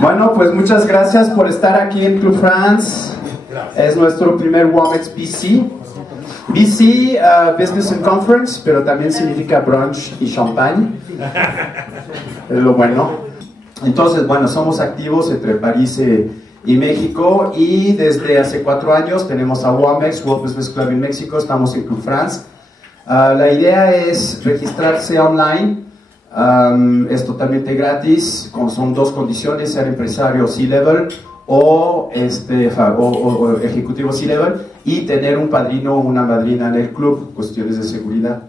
Bueno, pues muchas gracias por estar aquí en Club France. Es nuestro primer Womex BC. BC, Business and Conference, pero también significa brunch y champagne. Es lo bueno. Entonces, bueno, somos activos entre París y México, y desde hace 4 años tenemos a Womex, World Business Club en México, estamos en Club France. La idea es registrarse online. Es totalmente gratis, son 2 condiciones: ser empresario C-Level o ejecutivo C-Level, y tener un padrino o una madrina en el club, cuestiones de seguridad.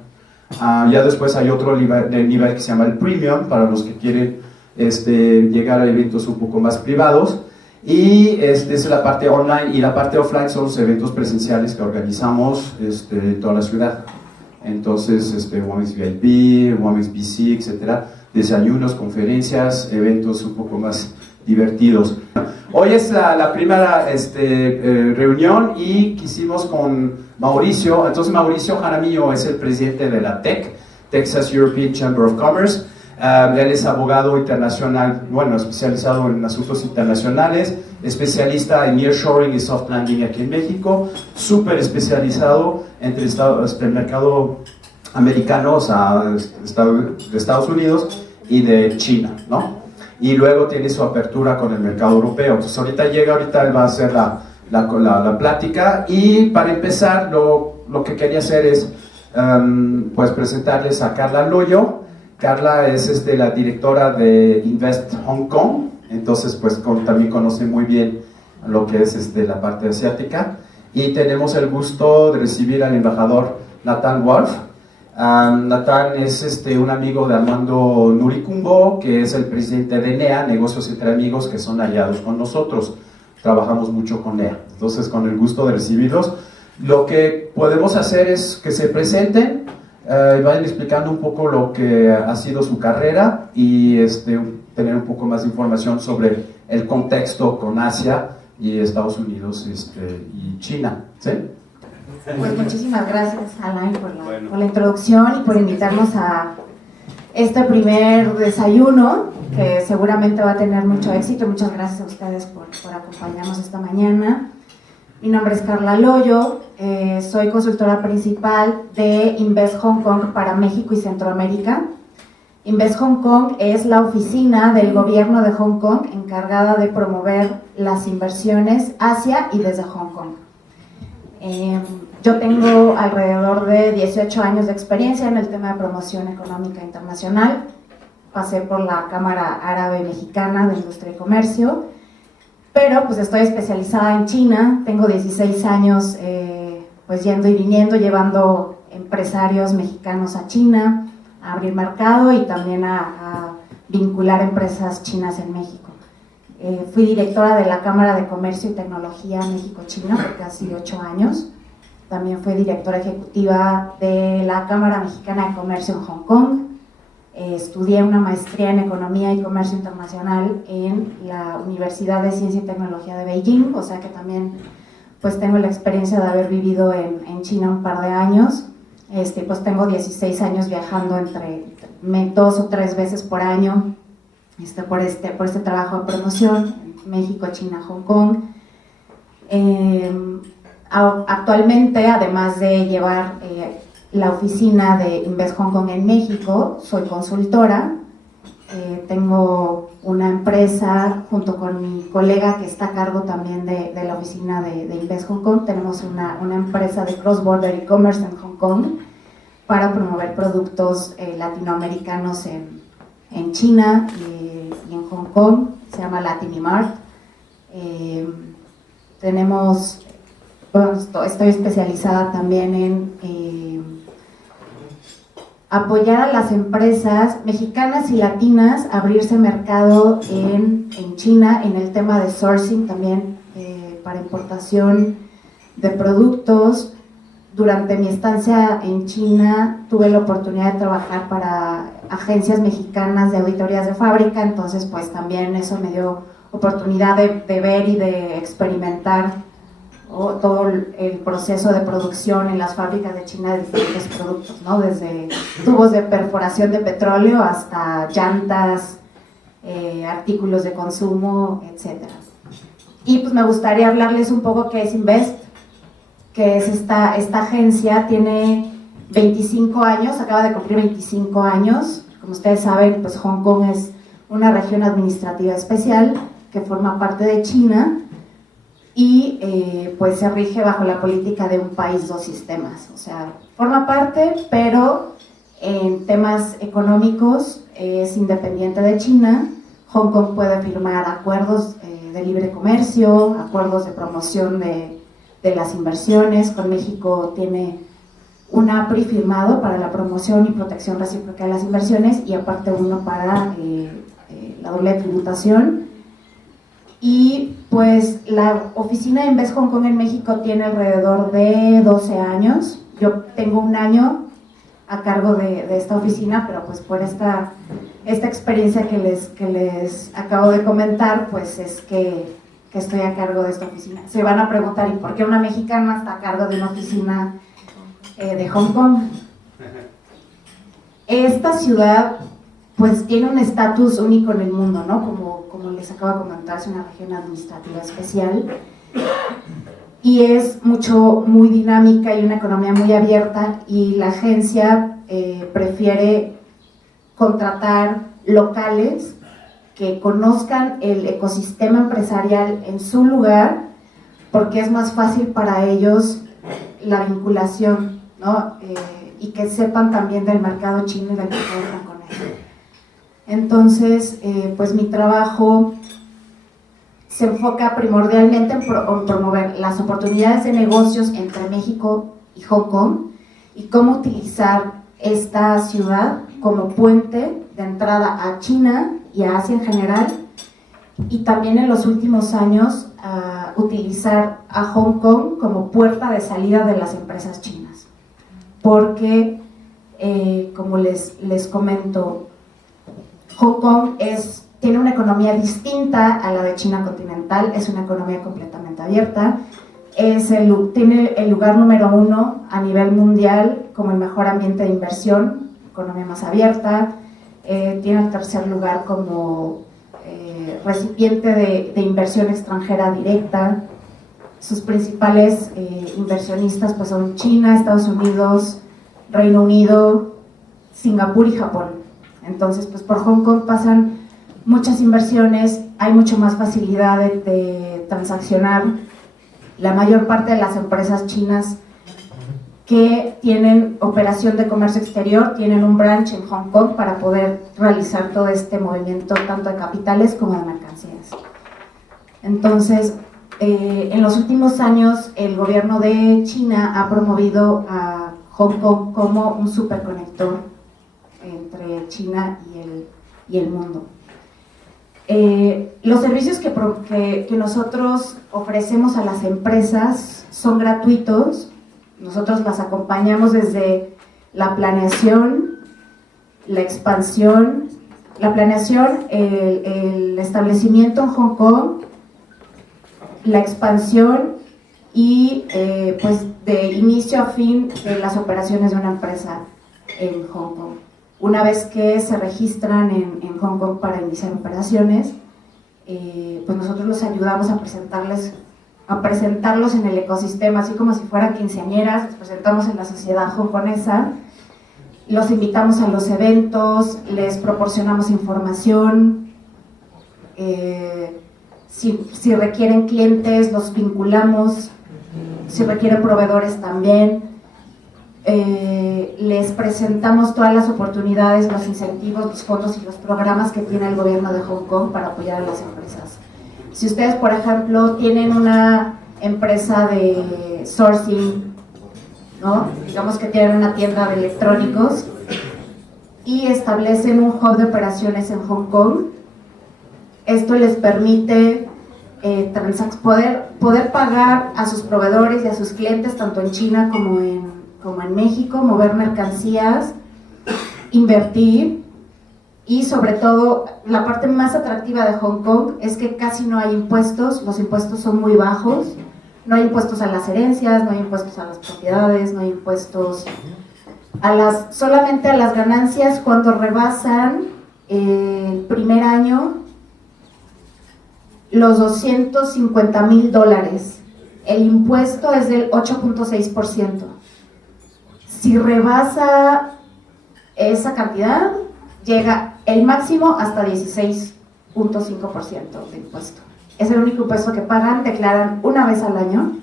Ya después hay otro nivel que se llama el Premium, para los que quieren llegar a eventos un poco más privados, y es la parte online, y la parte offline son los eventos presenciales que organizamos en toda la ciudad. Entonces, Womex VIP, Womex BC, etcétera, desayunos, conferencias, eventos un poco más divertidos. Hoy es la primera reunión, y quisimos con Mauricio. Entonces, Mauricio Jaramillo es el presidente de la TEC, Texas European Chamber of Commerce. Él es abogado internacional, bueno, especializado en asuntos internacionales, especialista en nearshoring y soft landing aquí en México, súper especializado entre el mercado americano, o sea, de Estados Unidos y de China, ¿no? Y luego tiene su apertura con el mercado europeo. Entonces ahorita él va a hacer la plática, y para empezar lo que quería hacer es pues presentarles a Carla Loyo. Carla es la directora de Invest Hong Kong, entonces pues también conoce muy bien lo que es la parte asiática. Y tenemos el gusto de recibir al embajador Nathan Wolf. Nathan es un amigo de Armando Nuricumbo, que es el presidente de NEA, Negocios entre Amigos, que son aliados con nosotros. Trabajamos mucho con NEA, entonces con el gusto de recibirlos. Lo que podemos hacer es que se presenten, vayan explicando un poco lo que ha sido su carrera, y tener un poco más de información sobre el contexto con Asia y Estados Unidos y China, ¿sí? Pues muchísimas gracias, Alain, por la introducción y por invitarnos a este primer desayuno, que seguramente va a tener mucho éxito. Muchas gracias a ustedes por acompañarnos esta mañana. Mi nombre es Carla Loyo, soy consultora principal de Invest Hong Kong para México y Centroamérica. Invest Hong Kong es la oficina del gobierno de Hong Kong encargada de promover las inversiones hacia y desde Hong Kong. Yo tengo alrededor de 18 años de experiencia en el tema de promoción económica internacional. Pasé por la Cámara Árabe Mexicana de Industria y Comercio, pero pues estoy especializada en China. Tengo 16 años pues yendo y viniendo, llevando empresarios mexicanos a China, a abrir mercado y también a vincular empresas chinas en México. Fui directora de la Cámara de Comercio y Tecnología México-China por casi 8 años. También fui directora ejecutiva de la Cámara Mexicana de Comercio en Hong Kong. Estudié una maestría en Economía y Comercio Internacional en la Universidad de Ciencia y Tecnología de Beijing, o sea que también pues tengo la experiencia de haber vivido en China un par de años. Pues tengo 16 años viajando entre 2 o 3 veces por año por este trabajo de promoción, México, China, Hong Kong. Actualmente, además de llevar la oficina de Invest Hong Kong en México, soy consultora. Tengo una empresa junto con mi colega que está a cargo también de la oficina de Invest Hong Kong. Tenemos una empresa de cross-border e-commerce en Hong Kong para promover productos latinoamericanos en China y en Hong Kong. Se llama Latinimart. Estoy especializada también en apoyar a las empresas mexicanas y latinas a abrirse mercado en China en el tema de sourcing también, para importación de productos. Durante mi estancia en China tuve la oportunidad de trabajar para agencias mexicanas de auditorías de fábrica, entonces pues también eso me dio oportunidad de ver y de experimentar o todo el proceso de producción en las fábricas de China de diferentes productos, ¿no? Desde tubos de perforación de petróleo hasta llantas, artículos de consumo, etc. Y pues me gustaría hablarles un poco qué es Invest, que es esta agencia. Tiene 25 años, acaba de cumplir 25 años. Como ustedes saben, pues Hong Kong es una región administrativa especial que forma parte de China y pues se rige bajo la política de un país, dos sistemas. O sea, forma parte, pero en temas económicos es independiente de China. Hong Kong puede firmar acuerdos de libre comercio, acuerdos de promoción de las inversiones. Con México tiene un APRI firmado para la promoción y protección recíproca de las inversiones, y aparte uno para la doble tributación. Y pues la oficina de Invest Hong Kong en México tiene alrededor de 12 años. Yo tengo un año a cargo de esta oficina, pero pues por esta experiencia que les acabo de comentar, pues es que estoy a cargo de esta oficina. Se van a preguntar, ¿y por qué una mexicana está a cargo de una oficina de Hong Kong? Esta ciudad pues tiene un estatus único en el mundo, ¿no? Como les acabo de comentar, es una región administrativa especial y es muy dinámica y una economía muy abierta, y la agencia prefiere contratar locales que conozcan el ecosistema empresarial en su lugar, porque es más fácil para ellos la vinculación, ¿no? Y que sepan también del mercado chino y del mercado hongkonés. Entonces, pues mi trabajo se enfoca primordialmente en promover las oportunidades de negocios entre México y Hong Kong y cómo utilizar esta ciudad como puente de entrada a China y a Asia en general, y también en los últimos años utilizar a Hong Kong como puerta de salida de las empresas chinas, porque como les comento, Hong Kong tiene una economía distinta a la de China continental. Es una economía completamente abierta, tiene el lugar número 1 a nivel mundial como el mejor ambiente de inversión, economía más abierta, tiene el tercer lugar como recipiente de inversión extranjera directa. Sus principales inversionistas pues son China, Estados Unidos, Reino Unido, Singapur y Japón. Entonces pues por Hong Kong pasan muchas inversiones, hay mucho más facilidad de transaccionar. La mayor parte de las empresas chinas que tienen operación de comercio exterior tienen un branch en Hong Kong para poder realizar todo este movimiento tanto de capitales como de mercancías. Entonces, en los últimos años el gobierno de China ha promovido a Hong Kong como un superconector entre China y el mundo. Los servicios que nosotros ofrecemos a las empresas son gratuitos. Nosotros las acompañamos desde la planeación, la expansión, el establecimiento en Hong Kong, la expansión y pues de inicio a fin de las operaciones de una empresa en Hong Kong. Una vez que se registran en Hong Kong para iniciar operaciones, pues nosotros los ayudamos a presentarlos en el ecosistema, así como si fueran quinceañeras. Los presentamos en la sociedad hongkonesa, los invitamos a los eventos, les proporcionamos información, si requieren clientes los vinculamos, si requieren proveedores también. Les presentamos todas las oportunidades, los incentivos, los fondos y los programas que tiene el gobierno de Hong Kong para apoyar a las empresas. Si ustedes, por ejemplo, tienen una empresa de sourcing, ¿no? Digamos que tienen una tienda de electrónicos y establecen un hub de operaciones en Hong Kong, esto les permite poder pagar a sus proveedores y a sus clientes tanto en China como en México, mover mercancías, invertir, y sobre todo la parte más atractiva de Hong Kong es que casi no hay impuestos, los impuestos son muy bajos, No hay impuestos a las herencias, no hay impuestos a las propiedades, no hay impuestos solamente a las ganancias cuando rebasan el primer año los $250,000. El impuesto es del 8.6%. Si rebasa esa cantidad, llega el máximo hasta 16.5% de impuesto. Es el único impuesto que pagan, declaran una vez al año,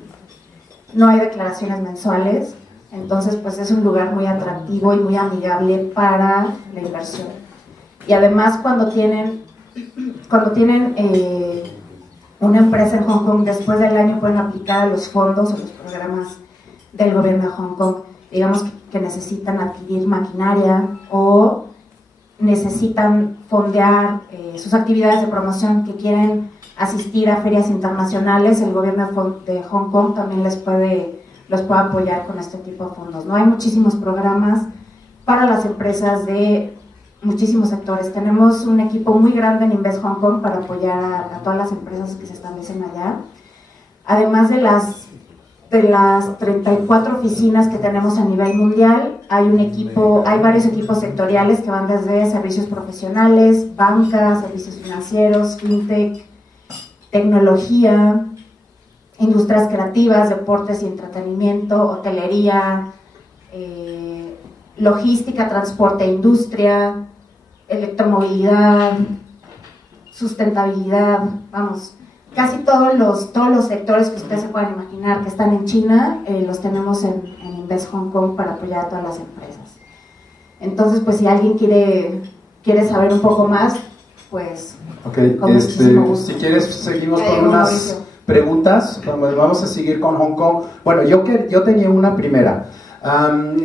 no hay declaraciones mensuales, entonces pues es un lugar muy atractivo y muy amigable para la inversión. Y además cuando tienen una empresa en Hong Kong, después del año pueden aplicar a los fondos o los programas del gobierno de Hong Kong. Digamos que necesitan adquirir maquinaria o necesitan fondear sus actividades de promoción, que quieren asistir a ferias internacionales, el gobierno de Hong Kong también los puede apoyar con este tipo de fondos, ¿no? Hay muchísimos programas para las empresas de muchísimos sectores. Tenemos un equipo muy grande en Invest Hong Kong para apoyar a todas las empresas que se establecen allá. Además de las 34 oficinas que tenemos a nivel mundial, hay varios equipos sectoriales que van desde servicios profesionales, banca, servicios financieros, fintech, tecnología, industrias creativas, deportes y entretenimiento, hotelería, logística, transporte e industria, electromovilidad, sustentabilidad, vamos, casi todos los sectores que ustedes se puedan imaginar que están en China, los tenemos en Invest Hong Kong para apoyar a todas las empresas. Entonces, pues si alguien quiere saber un poco más, pues... Ok, si quieres seguimos con unas preguntas, vamos a seguir con Hong Kong. Bueno, yo tenía una primera.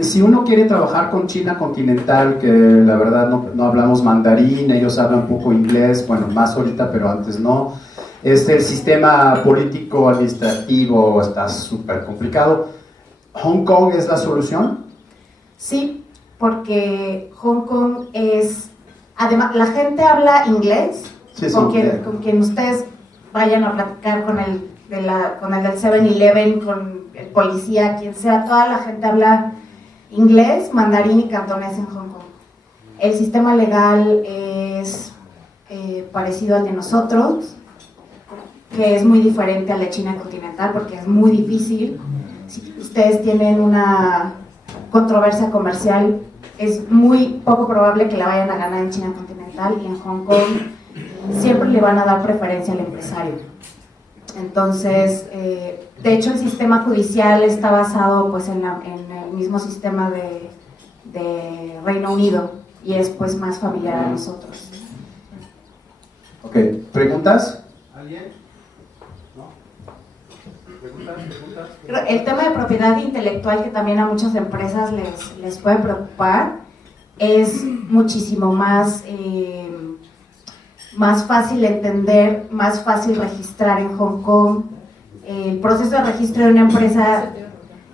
Si uno quiere trabajar con China continental, que la verdad no hablamos mandarín, ellos hablan poco inglés, bueno, más ahorita, pero antes no. El sistema político administrativo está súper complicado. ¿Hong Kong es la solución? Sí, porque Hong Kong es... Además, la gente habla inglés, sí, con quien ustedes vayan a platicar, con el del 7-Eleven, con el policía, quien sea, toda la gente habla inglés, mandarín y cantonés en Hong Kong. El sistema legal es parecido al de nosotros, que es muy diferente al de China continental, porque es muy difícil. Si ustedes tienen una controversia comercial, es muy poco probable que la vayan a ganar en China continental, y en Hong Kong siempre le van a dar preferencia al empresario. Entonces, de hecho el sistema judicial está basado pues en el mismo sistema de Reino Unido, y es pues más familiar a nosotros. Ok, ¿preguntas? ¿Alguien? ¿No? ¿Preguntas? El tema de propiedad intelectual, que también a muchas empresas les puede preocupar, es muchísimo más fácil de entender, más fácil registrar en Hong Kong. El proceso de registro de una empresa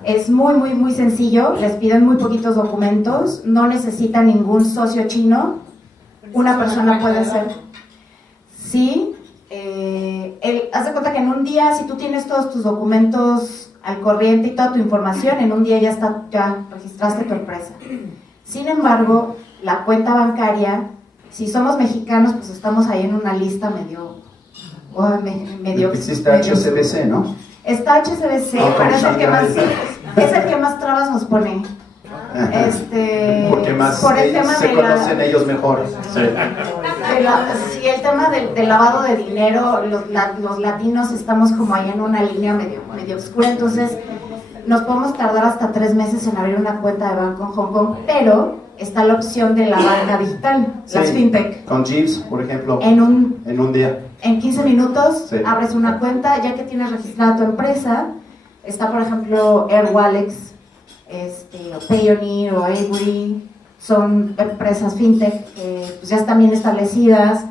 es muy sencillo, les piden muy poquitos documentos, no necesitan ningún socio chino, una persona puede ser. Sí, haz de cuenta que en un día, si tú tienes todos tus documentos al corriente y toda tu información, en un día ya registraste tu empresa. Sin embargo, la cuenta bancaria, si somos mexicanos, pues estamos ahí en una lista medio Existe HSBC, ¿no? Está HSBC, pero es el que más trabas nos pone. Porque más por el tema se conocen ellos mejor. Sí. Sí, el tema del lavado de dinero, los latinos estamos como ahí en una línea medio oscura, entonces nos podemos tardar hasta 3 meses en abrir una cuenta de banco en Hong Kong, pero está la opción de la banca digital, sí, las fintech. Con Jeeves, por ejemplo, en un día. En 15 minutos, sí, abres una cuenta, ya que tienes registrada tu empresa. Está, por ejemplo, AirWallex, o Payoneer o Avery, son empresas fintech que pues ya están bien establecidas,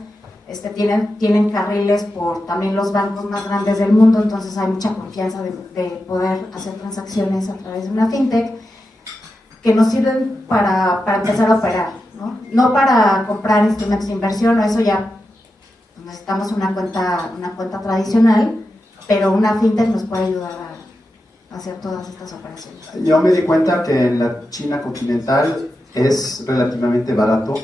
tienen carriles por también los bancos más grandes del mundo, entonces hay mucha confianza de poder hacer transacciones a través de una fintech, que nos sirven para empezar a operar, no para comprar instrumentos de inversión, o eso ya necesitamos una cuenta tradicional, pero una fintech nos puede ayudar a hacer todas estas operaciones. Yo me di cuenta que en la China continental es relativamente barato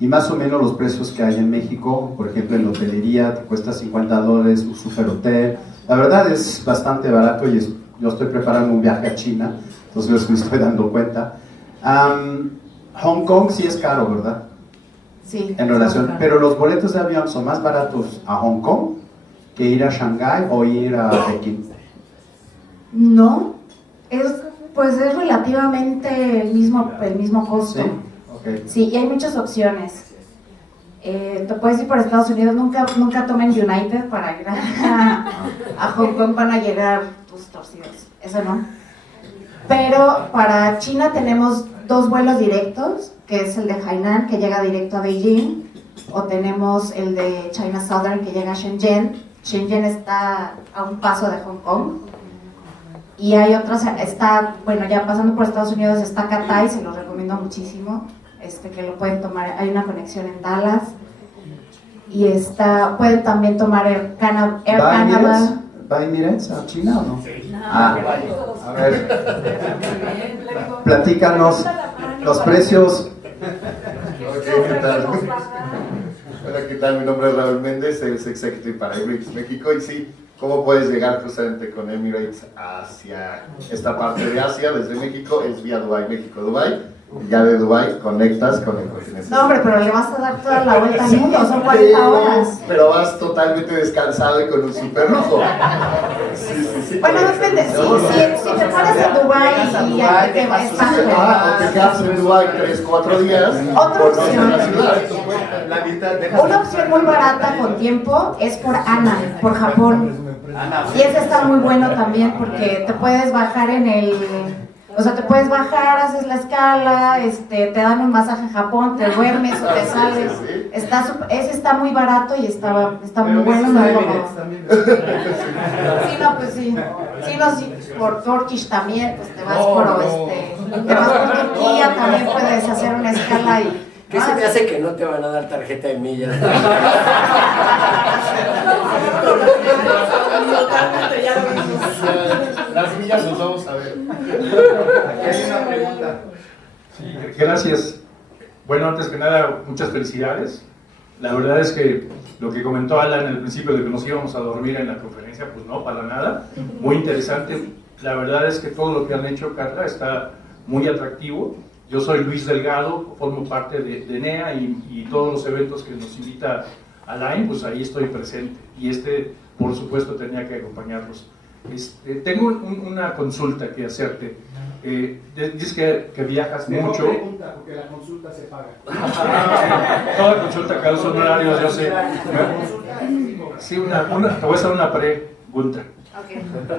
y más o menos los precios que hay en México, por ejemplo en la hotelería te cuesta $50 un super hotel, la verdad es bastante barato y yo estoy preparando un viaje a China, entonces me estoy dando cuenta. Hong Kong sí es caro, ¿verdad? Sí. En relación, pero los boletos de avión son más baratos a Hong Kong que ir a Shanghái o ir a Pekín. No, pues es relativamente el mismo costo. Sí, okay. Sí, y hay muchas opciones. Te puedes ir por Estados Unidos, nunca tomen United para ir a Hong Kong, van a llegar pues, torcidos, eso no. Pero para China tenemos 2 vuelos directos, que es el de Hainan, que llega directo a Beijing, o tenemos el de China Southern, que llega a Shenzhen. Shenzhen está a un paso de Hong Kong. Y hay otras, bueno, ya pasando por Estados Unidos está Cathay, se los recomiendo muchísimo, que lo pueden tomar, hay una conexión en Dallas. Y pueden también tomar Air Canada. ¿Va Emirates a China o no? Sí. A ver, platícanos los precios. ¿Qué tal? Hola, ¿qué tal? Mi nombre es Raúl Méndez, soy Executive para Emirates México y sí, ¿cómo puedes llegar justamente con Emirates hacia esta parte de Asia? Desde México es vía Dubái, México-Dubái. Y ya de Dubái conectas con el continente. No, hombre, pero le vas a dar toda la vuelta al mundo, son 40 horas. Pero vas totalmente descansado y con un super lujo. Sí. Bueno, depende, si te paras en Dubái y ya te vas O te quedas en Dubái 3-4 días. Otra opción. La mitad de Una opción muy barata con tiempo es por ANA, por Japón. Y ese está muy bueno también porque te puedes bajar te puedes bajar, haces la escala, te dan un masaje en Japón, te duermes o te sales. Ese está muy barato y está muy bueno. Sí, no, pues sí. Sí, por Turkish también, pues te vas por Turquía, también puedes hacer una escala y... ¿Qué se me hace que no te van a dar tarjeta de millas? Las millas nos vamos a ver. Aquí hay una pregunta. Gracias. Bueno, antes que nada, muchas felicidades. La verdad es que lo que comentó Alan al principio de que nos íbamos a dormir en la conferencia, pues no, para nada. Muy interesante. La verdad es que todo lo que han hecho, Carla, está muy atractivo. Yo soy Luis Delgado, formo parte de NEA y todos los eventos que nos invita Alain, pues ahí estoy presente. Y por supuesto, tenía que acompañarlos. Tengo una consulta que hacerte. Dices que viajas mucho. No pregunta, porque la consulta se paga. Toda consulta causa honorarios, yo sé. Sí, te voy a hacer una pregunta.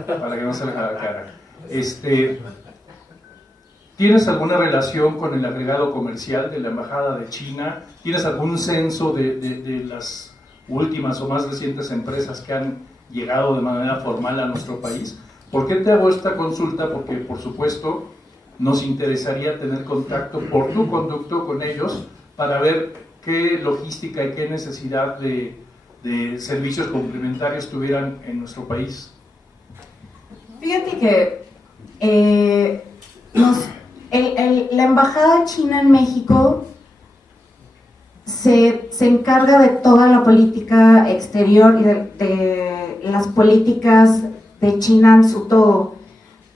Para que no se le haga la cara. ¿Tienes alguna relación con el agregado comercial de la Embajada de China? ¿Tienes algún censo de las últimas o más recientes empresas que han llegado de manera formal a nuestro país? ¿Por qué te hago esta consulta? Porque, por supuesto, nos interesaría tener contacto por tu conducto con ellos para ver qué logística y qué necesidad de servicios complementarios tuvieran en nuestro país. Fíjate que la Embajada China en México se encarga de toda la política exterior y de las políticas de China en su todo,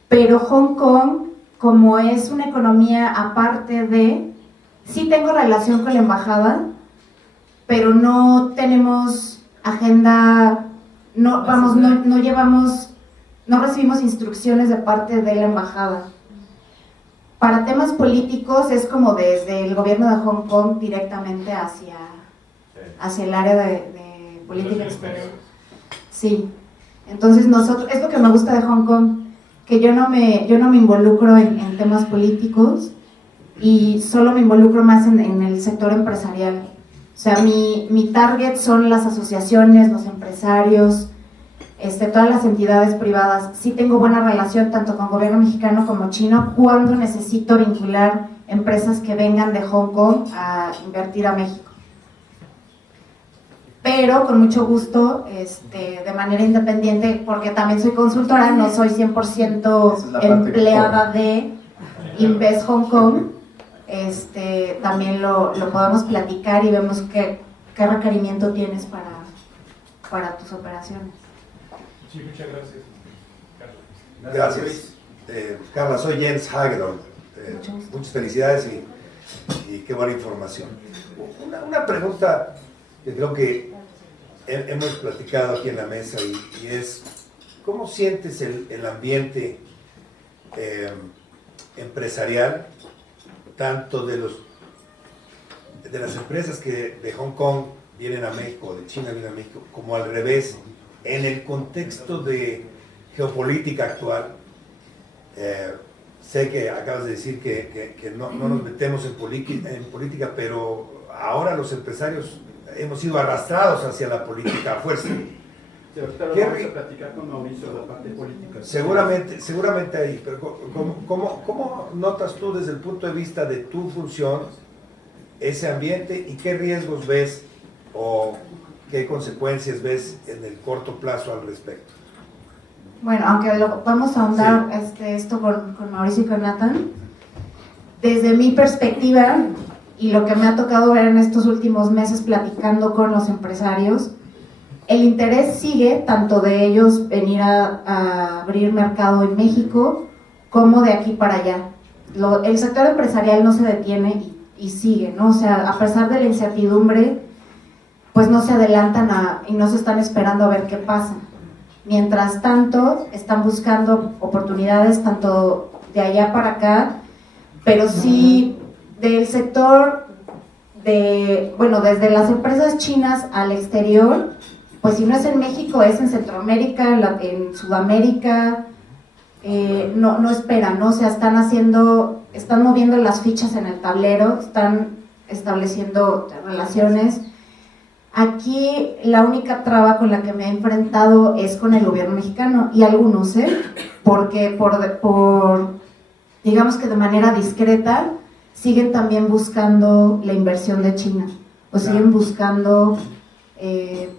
pero Hong Kong, como es una economía aparte sí tengo relación con la embajada, pero no tenemos agenda, no recibimos instrucciones de parte de la embajada. Para temas políticos es como desde el gobierno de Hong Kong directamente hacia el área de política exterior. Sí. Entonces es lo que me gusta de Hong Kong, que yo no me involucro en temas políticos y solo me involucro más en el sector empresarial. O sea, mi target son las asociaciones, los empresarios, todas las entidades privadas. Sí tengo buena relación tanto con el gobierno mexicano como chino cuando necesito vincular empresas que vengan de Hong Kong a invertir a México. pero con mucho gusto, de manera independiente, porque también soy consultora, no soy 100% empleada de Invest Hong Kong. También lo podemos platicar y vemos qué requerimiento tienes para tus operaciones. Sí, muchas gracias. Gracias. Carla, soy Jens Hagedorn. Muchas felicidades y qué buena información. Una pregunta que creo que hemos platicado aquí en la mesa y es, ¿cómo sientes el ambiente empresarial, tanto de las empresas que de Hong Kong vienen a México, de China vienen a México, como al revés, en el contexto de geopolítica actual? Sé que acabas de decir que no nos metemos en política, pero ahora los empresarios hemos sido arrastrados hacia la política a fuerza. Sí, ahorita lo vamos a platicar con Mauricio de la parte política. Seguramente ahí, pero ¿cómo notas tú desde el punto de vista de tu función ese ambiente y qué riesgos ves o qué consecuencias ves en el corto plazo al respecto? Bueno, aunque lo podemos ahondar esto con Mauricio y con Nathan, desde mi perspectiva y lo que me ha tocado ver en estos últimos meses platicando con los empresarios, el interés sigue tanto de ellos venir a abrir mercado en México como de aquí para allá. El sector empresarial no se detiene y sigue, ¿no? O sea, a pesar de la incertidumbre, pues no se adelantan y no se están esperando a ver qué pasa. Mientras tanto, están buscando oportunidades tanto de allá para acá, pero sí del sector desde las empresas chinas al exterior, pues si no es en México, es en Centroamérica, en Sudamérica, no esperan, ¿no? O sea, están moviendo las fichas en el tablero, están estableciendo relaciones. Aquí la única traba con la que me he enfrentado es con el gobierno mexicano y algunos, porque digamos que de manera discreta siguen también buscando la inversión de China, o siguen buscando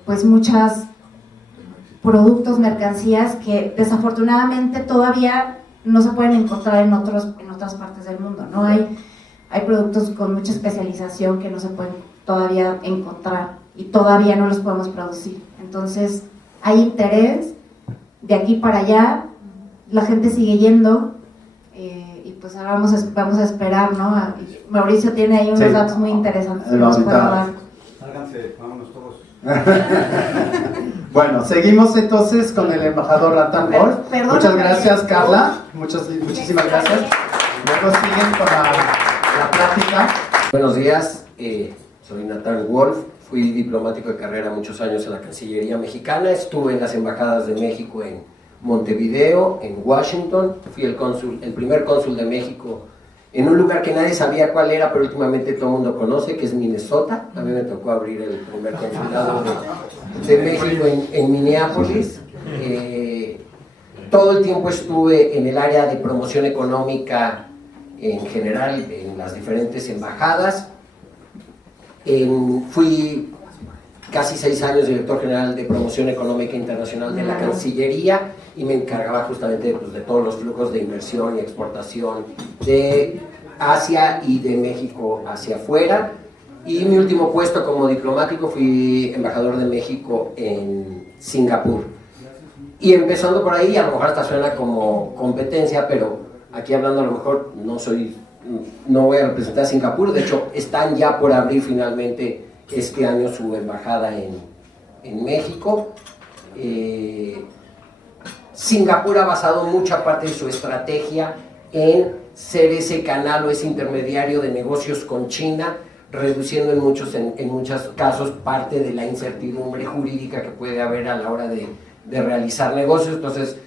pues muchos productos, mercancías que desafortunadamente todavía no se pueden encontrar en otras partes del mundo, ¿no? Hay productos con mucha especialización que no se pueden todavía encontrar y todavía no los podemos producir. Entonces hay interés de aquí para allá, la gente sigue yendo y pues ahora vamos a esperar, ¿no? Mauricio tiene ahí unos datos muy interesantes que nos puede dar. Sálganse, vámonos todos. Bueno, seguimos entonces con el embajador Nathan Wolf. Muchas gracias, Carla. Muchísimas gracias. Luego siguen con la plática. Buenos días, soy Nathan Wolf, fui diplomático de carrera muchos años en la Cancillería mexicana, estuve en las embajadas de México en Montevideo, en Washington, fui el primer cónsul de México en un lugar que nadie sabía cuál era, pero últimamente todo el mundo conoce, que es Minnesota. A mí me tocó abrir el primer consulado de México en Minneapolis. Todo el tiempo estuve en el área de promoción económica en general, en las diferentes embajadas. Fui casi 6 años director general de promoción económica internacional de la Cancillería y me encargaba justamente de todos los flujos de inversión y exportación de Asia y de México hacia afuera. Y mi último puesto como diplomático fui embajador de México en Singapur. Y empezando por ahí, a lo mejor hasta suena como competencia, pero aquí hablando a lo mejor no voy a representar a Singapur. De hecho, están ya por abrir finalmente este año su embajada en México. Singapur ha basado mucha parte de su estrategia en ser ese canal o ese intermediario de negocios con China, reduciendo en muchos casos parte de la incertidumbre jurídica que puede haber a la hora de realizar negocios. Entonces,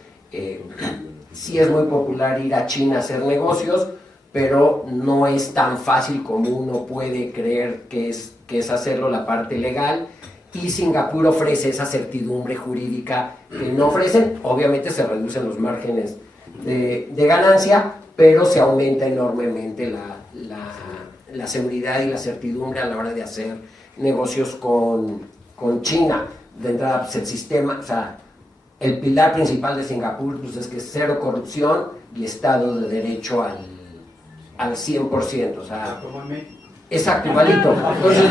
sí es muy popular ir a China a hacer negocios, pero no es tan fácil como uno puede creer que es hacerlo la parte legal, y Singapur ofrece esa certidumbre jurídica que no ofrecen. Obviamente se reducen los márgenes de ganancia, pero se aumenta enormemente la seguridad y la certidumbre a la hora de hacer negocios con con China. De entrada, pues el sistema, o sea, el pilar principal de Singapur pues, es que es cero corrupción y Estado de Derecho al 100%, o sea, Como en México. exacto, igualito. Entonces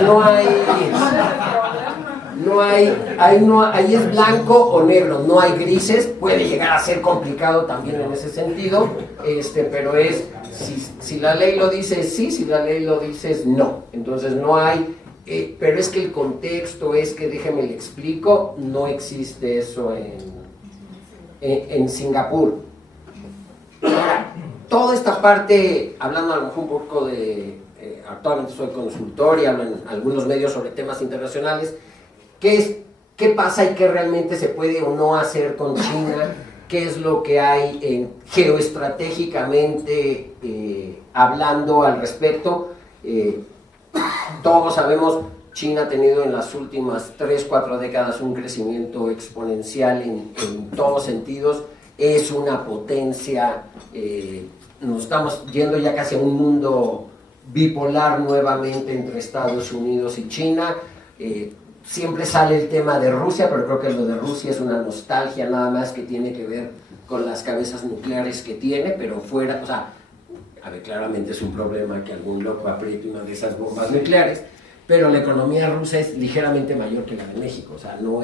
ahí es blanco o negro, no hay grises, puede llegar a ser complicado también en ese sentido, pero es, si la ley lo dice sí, si la ley lo dice es no, entonces no hay, pero es que el contexto es que, déjeme le explico, no existe eso en Singapur. Ahora, toda esta parte, hablando a lo mejor un poco de, actualmente soy consultor y hablo en algunos medios sobre temas internacionales, ¿qué pasa y qué realmente se puede o no hacer con China? ¿Qué es lo que hay geoestratégicamente hablando al respecto? Todos sabemos, China ha tenido en las últimas 3-4 décadas un crecimiento exponencial en todos sentidos, es una potencia, nos estamos yendo ya casi a un mundo bipolar nuevamente entre Estados Unidos y China. Siempre sale el tema de Rusia, pero creo que lo de Rusia es una nostalgia nada más que tiene que ver con las cabezas nucleares que tiene, pero fuera, o sea, a ver, claramente es un problema que algún loco apriete una de esas bombas nucleares, pero la economía rusa es ligeramente mayor que la de México, o sea, no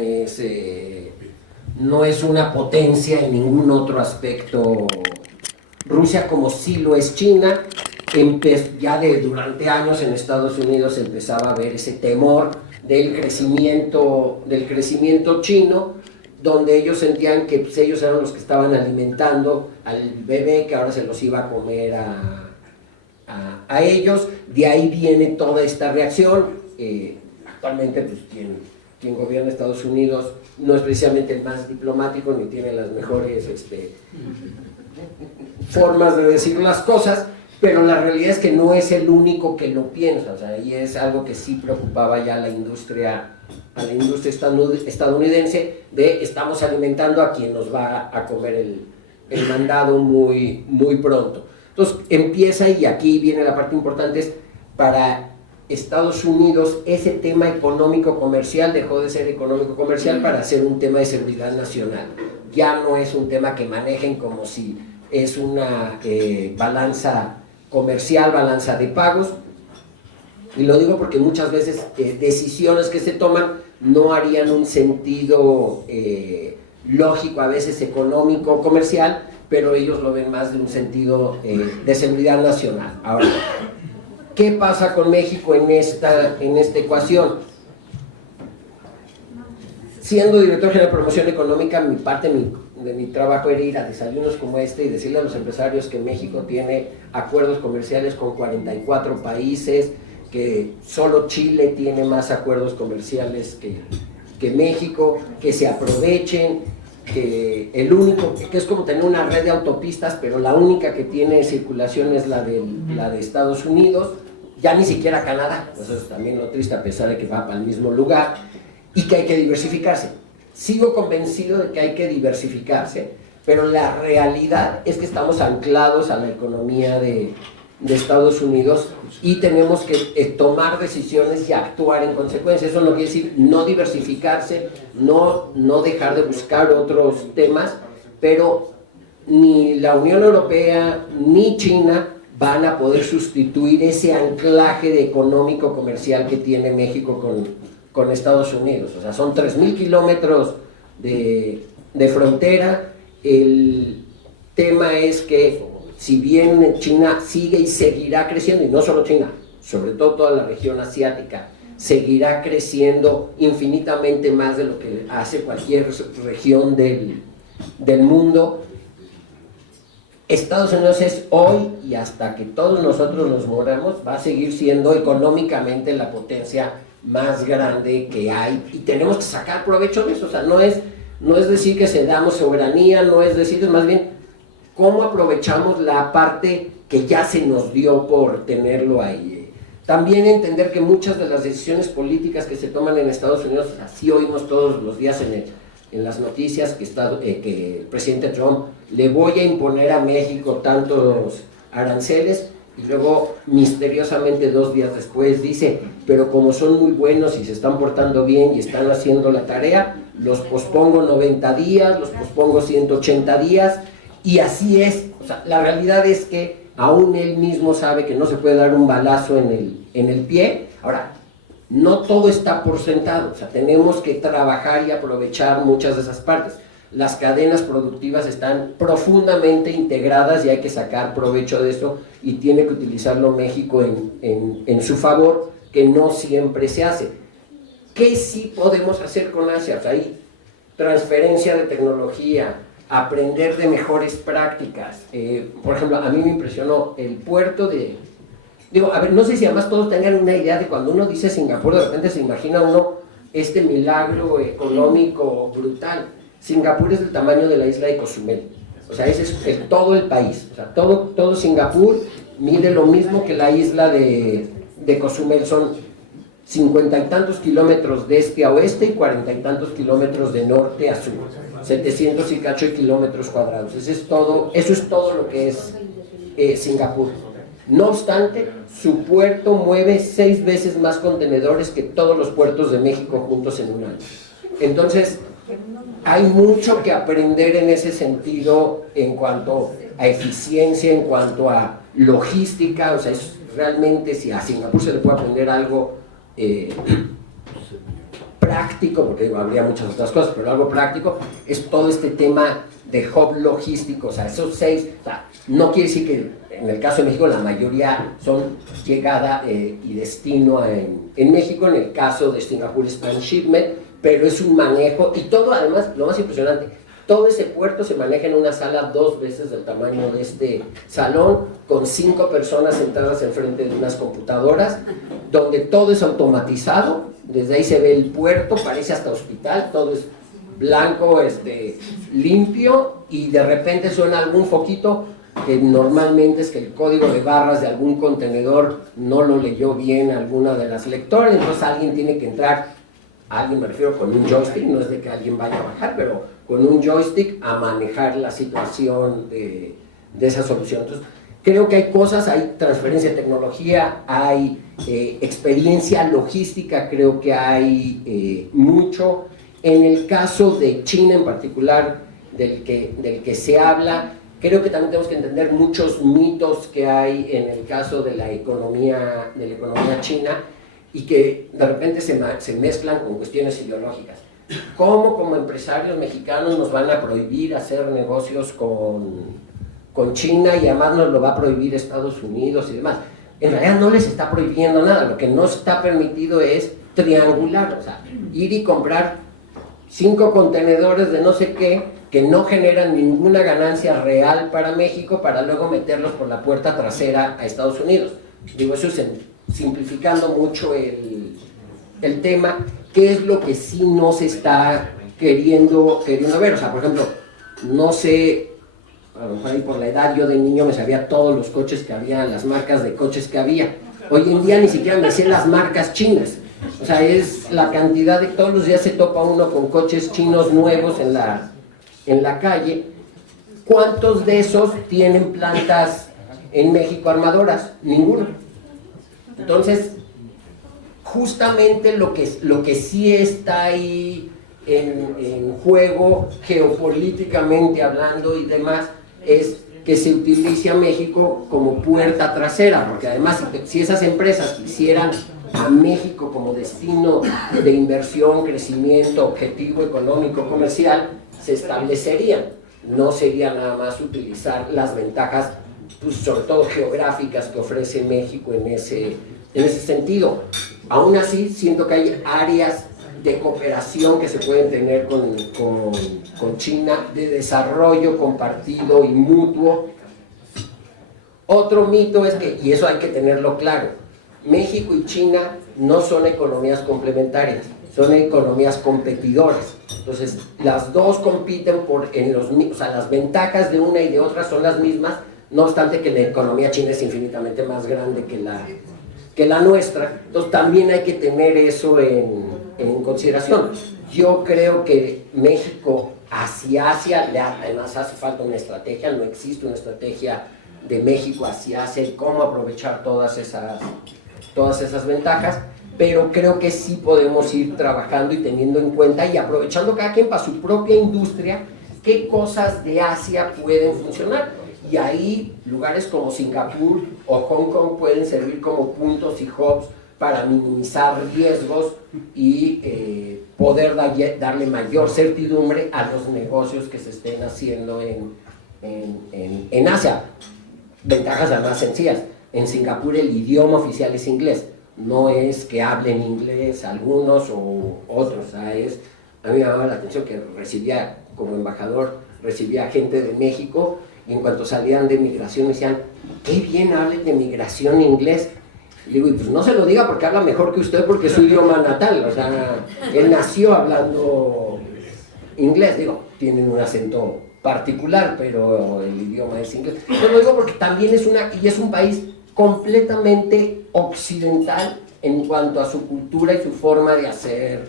es una potencia en ningún otro aspecto. Rusia, como sí lo es China, ya durante años en Estados Unidos empezaba a ver ese temor del crecimiento chino, donde ellos sentían que pues, ellos eran los que estaban alimentando al bebé que ahora se los iba a comer a ellos. De ahí viene toda esta reacción. Actualmente pues, quien gobierna Estados Unidos no es precisamente el más diplomático ni tiene las mejores formas de decir las cosas, pero la realidad es que no es el único que lo piensa, o sea, y es algo que sí preocupaba ya a la industria estadounidense, de estamos alimentando a quien nos va a comer el mandado muy, muy pronto. Entonces empieza, y aquí viene la parte importante, es para Estados Unidos ese tema económico-comercial dejó de ser económico-comercial para ser un tema de seguridad nacional. Ya no es un tema que manejen como si es una balanza comercial, balanza de pagos, y lo digo porque muchas veces decisiones que se toman no harían un sentido lógico, a veces económico, comercial, pero ellos lo ven más de un sentido de seguridad nacional. Ahora, ¿qué pasa con México en esta ecuación? Siendo director general de promoción económica, parte de mi trabajo era ir a desayunos como este y decirle a los empresarios que México tiene acuerdos comerciales con 44 países, que solo Chile tiene más acuerdos comerciales que México, que se aprovechen, que el único, que es como tener una red de autopistas, pero la única que tiene circulación es la de Estados Unidos, ya ni siquiera Canadá, pues eso es también lo triste a pesar de que va para el mismo lugar, y que hay que diversificarse. Sigo convencido de que hay que diversificarse, pero la realidad es que estamos anclados a la economía de Estados Unidos y tenemos que tomar decisiones y actuar en consecuencia. Eso no quiere decir no diversificarse, no dejar de buscar otros temas, pero ni la Unión Europea ni China van a poder sustituir ese anclaje económico-comercial que tiene México con Estados Unidos. O sea, son 3,000 kilómetros de frontera. El tema es que si bien China sigue y seguirá creciendo, y no solo China, sobre todo toda la región asiática, seguirá creciendo infinitamente más de lo que hace cualquier región del mundo, Estados Unidos es hoy, y hasta que todos nosotros nos moramos, va a seguir siendo económicamente la potencia más grande que hay, y tenemos que sacar provecho de eso. O sea, no es decir que cedamos soberanía, no es decir, es más bien cómo aprovechamos la parte que ya se nos dio por tenerlo ahí. También entender que muchas de las decisiones políticas que se toman en Estados Unidos, así oímos todos los días en las noticias que el presidente Trump le voy a imponer a México tantos aranceles, Y luego, misteriosamente, 2 días después, dice, pero como son muy buenos y se están portando bien y están haciendo la tarea, los pospongo 90 días, los pospongo 180 días, y así es. O sea, la realidad es que aún él mismo sabe que no se puede dar un balazo en el pie. Ahora, no todo está por sentado, o sea, tenemos que trabajar y aprovechar muchas de esas partes. Las cadenas productivas están profundamente integradas y hay que sacar provecho de eso, y tiene que utilizarlo México en su favor, que no siempre se hace. ¿Qué sí podemos hacer con Asia? O sea, hay transferencia de tecnología, aprender de mejores prácticas. Por ejemplo, a mí me impresionó el puerto de... Digo, a ver, no sé si además todos tengan una idea de cuando uno dice Singapur, de repente se imagina uno este milagro económico brutal. Singapur es del tamaño de la isla de Cozumel, o sea, ese es todo el país, o sea, todo Singapur mide lo mismo que la isla de Cozumel, son 50 y tantos kilómetros de este a oeste y 40 y tantos kilómetros de norte a sur, 700 y cacho kilómetros cuadrados, eso es todo lo que es Singapur. No obstante, su puerto mueve 6 veces más contenedores que todos los puertos de México juntos en un año. Entonces, hay mucho que aprender en ese sentido en cuanto a eficiencia, en cuanto a logística. O sea, es realmente, si a Singapur se le puede aprender algo práctico, porque digo, habría muchas otras cosas, pero algo práctico, es todo este tema de hub logístico. O sea, esos 6, o sea, no quiere decir que en el caso de México la mayoría son llegada y destino en México. En el caso de Singapur es transshipment, pero es un manejo, y todo, además, lo más impresionante, todo ese puerto se maneja en una sala 2 veces del tamaño de este salón, con 5 personas sentadas enfrente de unas computadoras, donde todo es automatizado. Desde ahí se ve el puerto, parece hasta hospital, todo es blanco, limpio, y de repente suena algún foquito, que normalmente es que el código de barras de algún contenedor no lo leyó bien alguna de las lectoras, entonces alguien tiene que entrar. Alguien, me refiero, con un joystick, no es de que alguien vaya a bajar, pero con un joystick a manejar la situación de esa solución. Entonces, creo que hay cosas, hay transferencia de tecnología, hay experiencia logística, creo que hay mucho. En el caso de China en particular, del que se habla, creo que también tenemos que entender muchos mitos que hay en el caso de la economía china, y que de repente se mezclan con cuestiones ideológicas. ¿Cómo como empresarios mexicanos nos van a prohibir hacer negocios con China, y además nos lo va a prohibir Estados Unidos y demás? En realidad no les está prohibiendo nada, lo que no está permitido es triangular, o sea, ir y comprar 5 contenedores de no sé qué, que no generan ninguna ganancia real para México, para luego meterlos por la puerta trasera a Estados Unidos. Digo, eso es simplificando mucho el tema. ¿Qué es lo que sí no se está queriendo ver? O sea, por ejemplo, no sé, a lo mejor ahí por la edad, yo de niño me sabía todos los coches que había, las marcas de coches que había. Hoy en día ni siquiera me sé las marcas chinas. O sea, es la cantidad de... Todos los días se topa uno con coches chinos nuevos en la calle. ¿Cuántos de esos tienen plantas en México armadoras? Ninguno. Entonces, justamente lo que sí está ahí en juego, geopolíticamente hablando y demás, es que se utilice a México como puerta trasera, porque además si esas empresas quisieran a México como destino de inversión, crecimiento, objetivo económico, comercial, se establecerían. No sería nada más utilizar las ventajas, pues, sobre todo geográficas, que ofrece México en ese sentido. Aún así, siento que hay áreas de cooperación que se pueden tener con China, de desarrollo compartido y mutuo. Otro mito es que, y eso hay que tenerlo claro, México y China no son economías complementarias, son economías competidoras. Entonces, las dos compiten o sea, las ventajas de una y de otra son las mismas, no obstante que la economía china es infinitamente más grande que la nuestra. Entonces, también hay que tener eso en consideración. Yo creo que México hacia Asia, además hace falta una estrategia, no existe una estrategia de México hacia Asia y cómo aprovechar todas esas ventajas, pero creo que sí podemos ir trabajando y teniendo en cuenta y aprovechando cada quien para su propia industria qué cosas de Asia pueden funcionar. Y ahí lugares como Singapur o Hong Kong pueden servir como puntos y hubs para minimizar riesgos y poder darle mayor certidumbre a los negocios que se estén haciendo en Asia. Ventajas además sencillas. En Singapur el idioma oficial es inglés. No es que hablen inglés algunos o otros. A mí me llamaba la atención que como embajador, recibía gente de México y en cuanto salían de migración me decían, qué bien hablen de migración inglés. Y digo, y pues no se lo diga porque habla mejor que usted porque es su idioma natal. O sea, él nació hablando inglés. Digo, tienen un acento particular, pero el idioma es inglés. Yo lo digo porque también es un país completamente occidental en cuanto a su cultura y su forma de hacer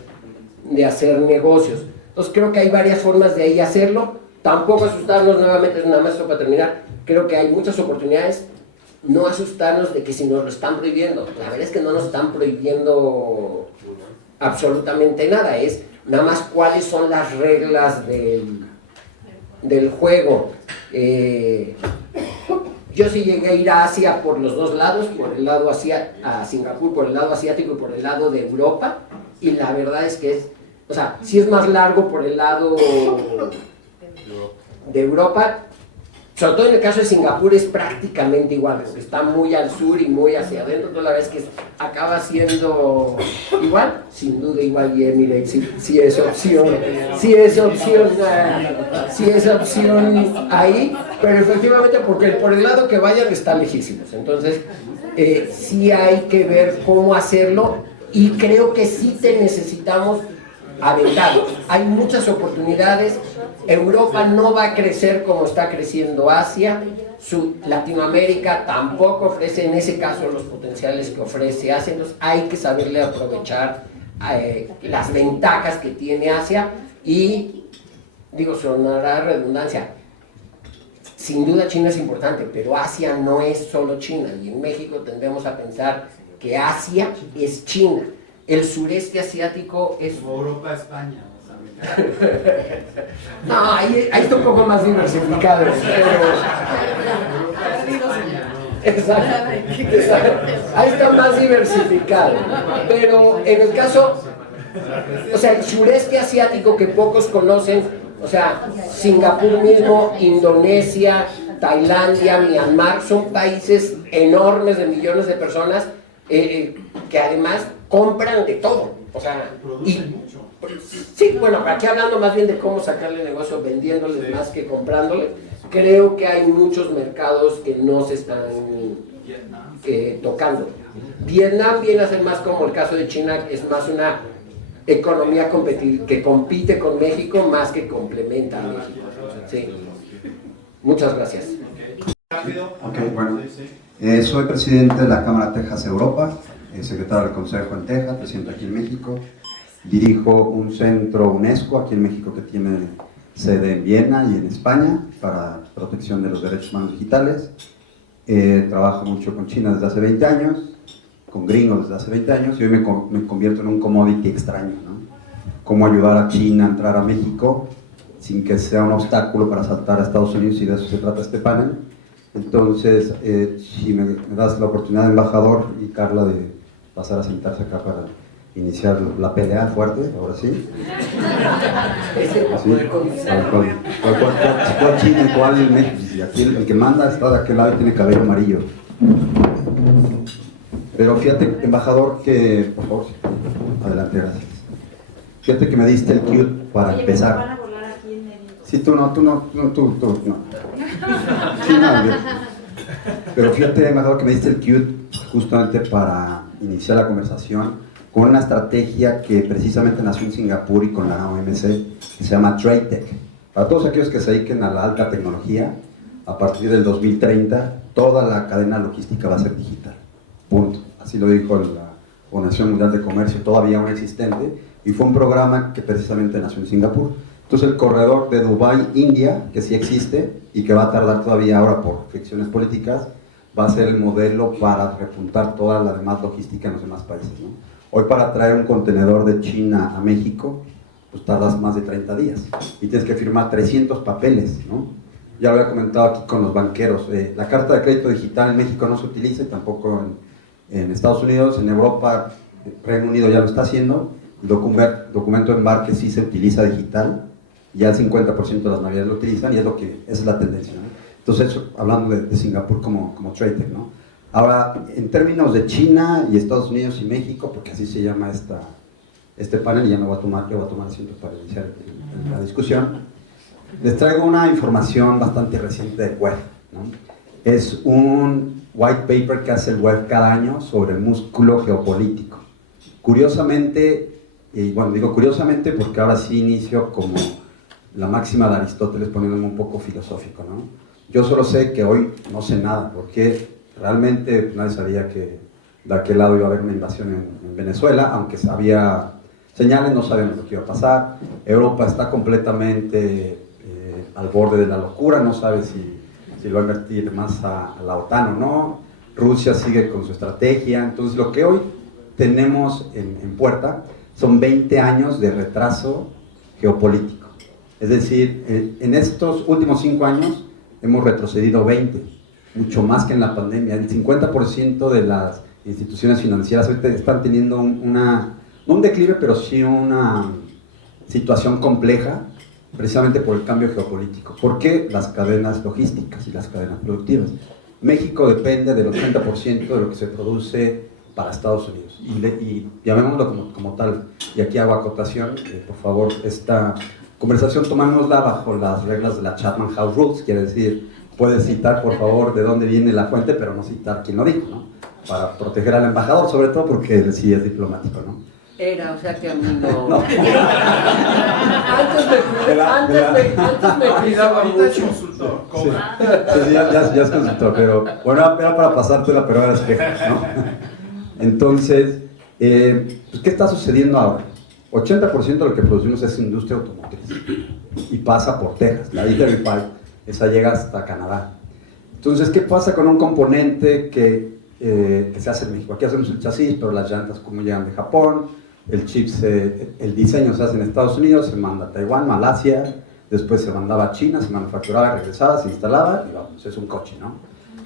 negocios. Entonces creo que hay varias formas de ahí hacerlo. Tampoco asustarnos, nuevamente, nada más esto para terminar, creo que hay muchas oportunidades. No asustarnos de que si nos lo están prohibiendo, la verdad es que no nos están prohibiendo absolutamente nada, es nada más cuáles son las reglas del juego. Yo sí llegué a ir a Asia por los dos lados, por el lado a Singapur, por el lado asiático y por el lado de Europa, y la verdad es que sí es más largo por el lado de Europa. Sobre todo en el caso de Singapur es prácticamente igual, porque está muy al sur y muy hacia adentro, toda la vez que acaba siendo igual, sin duda igual y Emirates, si es opción ahí, pero efectivamente porque por el lado que vayan están lejísimos, entonces sí hay que ver cómo hacerlo y creo que sí te necesitamos aventar. Hay muchas oportunidades. Europa no va a crecer como está creciendo Asia. Latinoamérica tampoco ofrece en ese caso los potenciales que ofrece Asia. Entonces hay que saberle aprovechar las ventajas que tiene Asia y, digo, sonará redundancia, sin duda China es importante, pero Asia no es solo China y en México tendemos a pensar que Asia es China. El sureste asiático es... Europa, España. No, ahí está un poco más diversificado. Exacto. Ahí está más diversificado. Pero en el caso, el sureste asiático que pocos conocen, Singapur mismo, Indonesia, Tailandia, Myanmar, son países enormes de millones de personas que además compran de todo, sí, bueno, aquí hablando más bien de cómo sacarle negocio vendiéndoles más que comprándoles, creo que hay muchos mercados que no se están tocando. Vietnam viene a ser más como el caso de China, es más una economía que compite con México más que complementa a México. Sí. Muchas gracias. Ok, bueno. Soy presidente de la Cámara Texas Europa, secretario del Consejo en Texas, presidente aquí en México. Dirijo un centro UNESCO aquí en México que tiene sede en Viena y en España para protección de los derechos humanos digitales. Trabajo mucho con China desde hace 20 años, con gringos desde hace 20 años y hoy me convierto en un commodity extraño, ¿no? Cómo ayudar a China a entrar a México sin que sea un obstáculo para saltar a Estados Unidos, y de eso se trata este panel. Entonces, si me das la oportunidad de embajador y Carla de pasar a sentarse acá para iniciar la pelea fuerte, ahora sí. ¿Cuál China y cuál México? Y aquí el que manda está de aquel lado y tiene cabello amarillo. Pero fíjate, embajador, que... Por favor, adelante, gracias. Fíjate que me diste el cue para empezar. Van a volar aquí en medio. Sí, tú no. Sí, no, bien. Pero fíjate, embajador, que me diste el cue justamente para iniciar la conversación con una estrategia que precisamente nació en Singapur y con la OMC, que se llama TradeTech. Para todos aquellos que se dediquen a la alta tecnología, a partir del 2030, toda la cadena logística va a ser digital. Punto. Así lo dijo la Organización Mundial de Comercio, todavía aún existente, y fue un programa que precisamente nació en Singapur. Entonces el corredor de Dubái-India, que sí existe y que va a tardar todavía ahora por fricciones políticas, va a ser el modelo para repuntar toda la demás logística en los demás países, ¿no? Hoy para traer un contenedor de China a México, pues tardas más de 30 días y tienes que firmar 300 papeles, ¿no? Ya lo había comentado aquí con los banqueros, la carta de crédito digital en México no se utiliza y tampoco en Estados Unidos, en Europa, Reino Unido ya lo está haciendo, el documento de embarque sí se utiliza digital, ya el 50% de las navidades lo utilizan y esa es la tendencia, ¿no? Entonces, hablando de Singapur como TradeTech, ¿no? Ahora, en términos de China y Estados Unidos y México, porque así se llama este panel, y ya me voy a tomar asiento para iniciar la discusión, les traigo una información bastante reciente del web, ¿no? Es un white paper que hace el web cada año sobre el músculo geopolítico. Curiosamente, y bueno, digo curiosamente porque ahora sí inicio como la máxima de Aristóteles poniéndome un poco filosófico, ¿no? Yo solo sé que hoy no sé nada, porque realmente nadie sabía que de aquel lado iba a haber una invasión en Venezuela, aunque había señales, no sabíamos lo que iba a pasar. Europa está completamente al borde de la locura, no sabe si lo va a invertir más a la OTAN o no. Rusia sigue con su estrategia. Entonces lo que hoy tenemos en puerta son 20 años de retraso geopolítico. Es decir, en estos últimos 5 años hemos retrocedido 20, mucho más que en la pandemia. El 50% de las instituciones financieras ahorita están teniendo no un declive, pero sí una situación compleja, precisamente por el cambio geopolítico. ¿Por qué? Las cadenas logísticas y las cadenas productivas. México depende del 80% de lo que se produce para Estados Unidos, y llamémoslo como tal. Y aquí hago acotación, por favor, esta conversación tomámosla bajo las reglas de la Chatham House Rules, quiere decir, puedes citar por favor de dónde viene la fuente, pero no citar quién lo dijo, ¿no? Para proteger al embajador, sobre todo porque él sí es diplomático, ¿no? O sea que a mí no. No. Antes me cuidaba mucho. Es consultor. Sí, ya es consultor, pero bueno, era para pasártela, pero ahora es que, ¿no? Entonces, pues, ¿qué está sucediendo ahora? 80% de lo que producimos es industria automotriz y pasa por Texas, la E35, esa llega hasta Canadá. Entonces, ¿qué pasa con un componente que se hace en México? Aquí hacemos el chasis, pero las llantas como llegan de Japón, el chip, el diseño se hace en Estados Unidos, se manda a Taiwán, Malasia, después se mandaba a China, se manufacturaba, regresaba, se instalaba y vamos, es un coche, ¿no?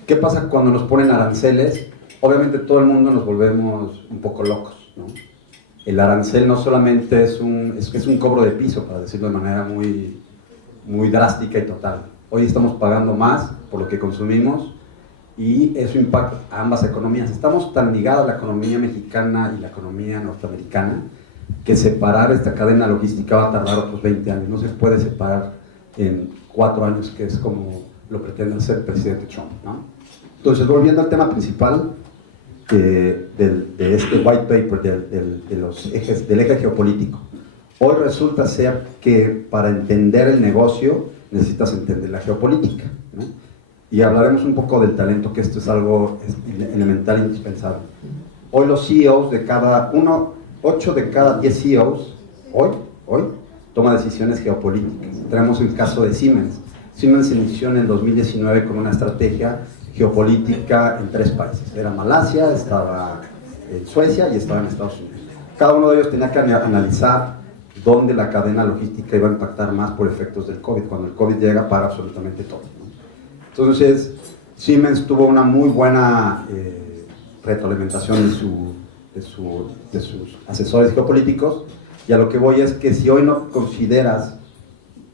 ¿Qué pasa cuando nos ponen aranceles? Obviamente todo el mundo nos volvemos un poco locos, ¿no? El arancel no solamente es un cobro de piso, para decirlo de manera muy, muy drástica y total. Hoy estamos pagando más por lo que consumimos y eso impacta a ambas economías. Estamos tan ligados a la economía mexicana y la economía norteamericana que separar esta cadena logística va a tardar otros 20 años. No se puede separar en 4 años, que es como lo pretende hacer el presidente Trump, ¿no? Entonces, volviendo al tema principal, de este white paper del eje geopolítico. Hoy resulta ser que para entender el negocio necesitas entender la geopolítica, ¿no? Y hablaremos un poco del talento, que esto es algo elemental e indispensable. Hoy los CEOs de 8 de cada 10 CEOs, hoy, toma decisiones geopolíticas. Tenemos el caso de Siemens. Siemens se inició en el 2019 con una estrategia geopolítica en 3 países. Era Malasia, estaba en Suecia y estaba en Estados Unidos. Cada uno de ellos tenía que analizar dónde la cadena logística iba a impactar más por efectos del COVID. Cuando el COVID llega, para absolutamente todo, ¿no? Entonces, Siemens tuvo una muy buena retroalimentación de sus asesores geopolíticos, y a lo que voy es que si hoy no consideras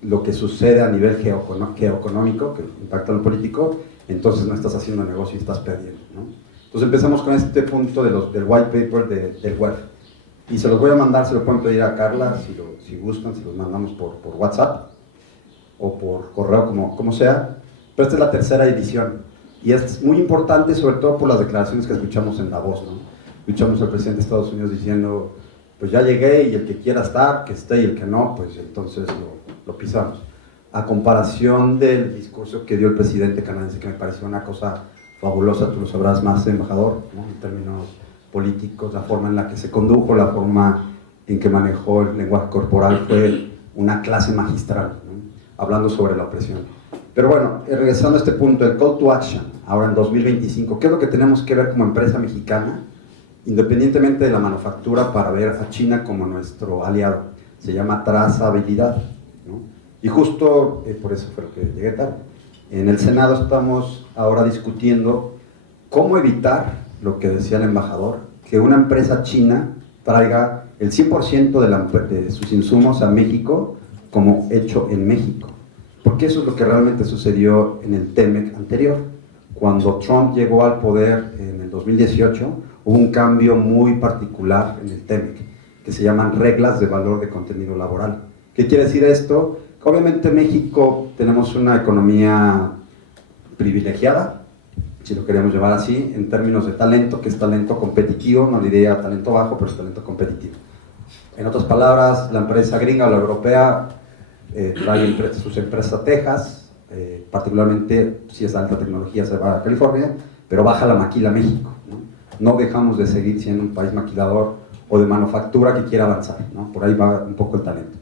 lo que sucede a nivel geoeconómico, que impacta en lo político, entonces no estás haciendo negocio y estás perdiendo, ¿no? Entonces empezamos con este punto del white paper del web. Y se los voy a mandar, se lo pueden pedir a Carla, si gustan, se los mandamos por WhatsApp o por correo, como sea. Pero esta es la tercera edición. Y es muy importante, sobre todo por las declaraciones que escuchamos en Davos, ¿no? Escuchamos al presidente de Estados Unidos diciendo, pues ya llegué y el que quiera estar, que esté, y el que no, pues entonces lo pisamos. A comparación del discurso que dio el presidente canadiense, que me pareció una cosa fabulosa, tú lo sabrás más, embajador, ¿no? En términos políticos, la forma en la que se condujo, la forma en que manejó el lenguaje corporal fue una clase magistral, ¿no? Hablando sobre la opresión. Pero bueno, regresando a este punto, el call to action, ahora en 2025, ¿qué es lo que tenemos que ver como empresa mexicana, independientemente de la manufactura, para ver a China como nuestro aliado? Se llama trazabilidad, ¿no? Y justo por eso fue lo que llegué tarde. En el Senado estamos ahora discutiendo cómo evitar lo que decía el embajador, que una empresa china traiga el 100% de sus insumos a México como hecho en México. Porque eso es lo que realmente sucedió en el TEMEC anterior. Cuando Trump llegó al poder en el 2018, hubo un cambio muy particular en el TEMEC, que se llaman reglas de valor de contenido laboral. ¿Qué quiere decir esto? Obviamente México tenemos una economía privilegiada, si lo queremos llevar así, en términos de talento, que es talento competitivo, no diría talento bajo, pero es talento competitivo. En otras palabras, la empresa gringa o la europea trae sus empresas a Texas, particularmente si es alta tecnología se va a California, pero baja la maquila a México, ¿no? No dejamos de seguir siendo un país maquilador o de manufactura que quiera avanzar, ¿no? Por ahí va un poco el talento.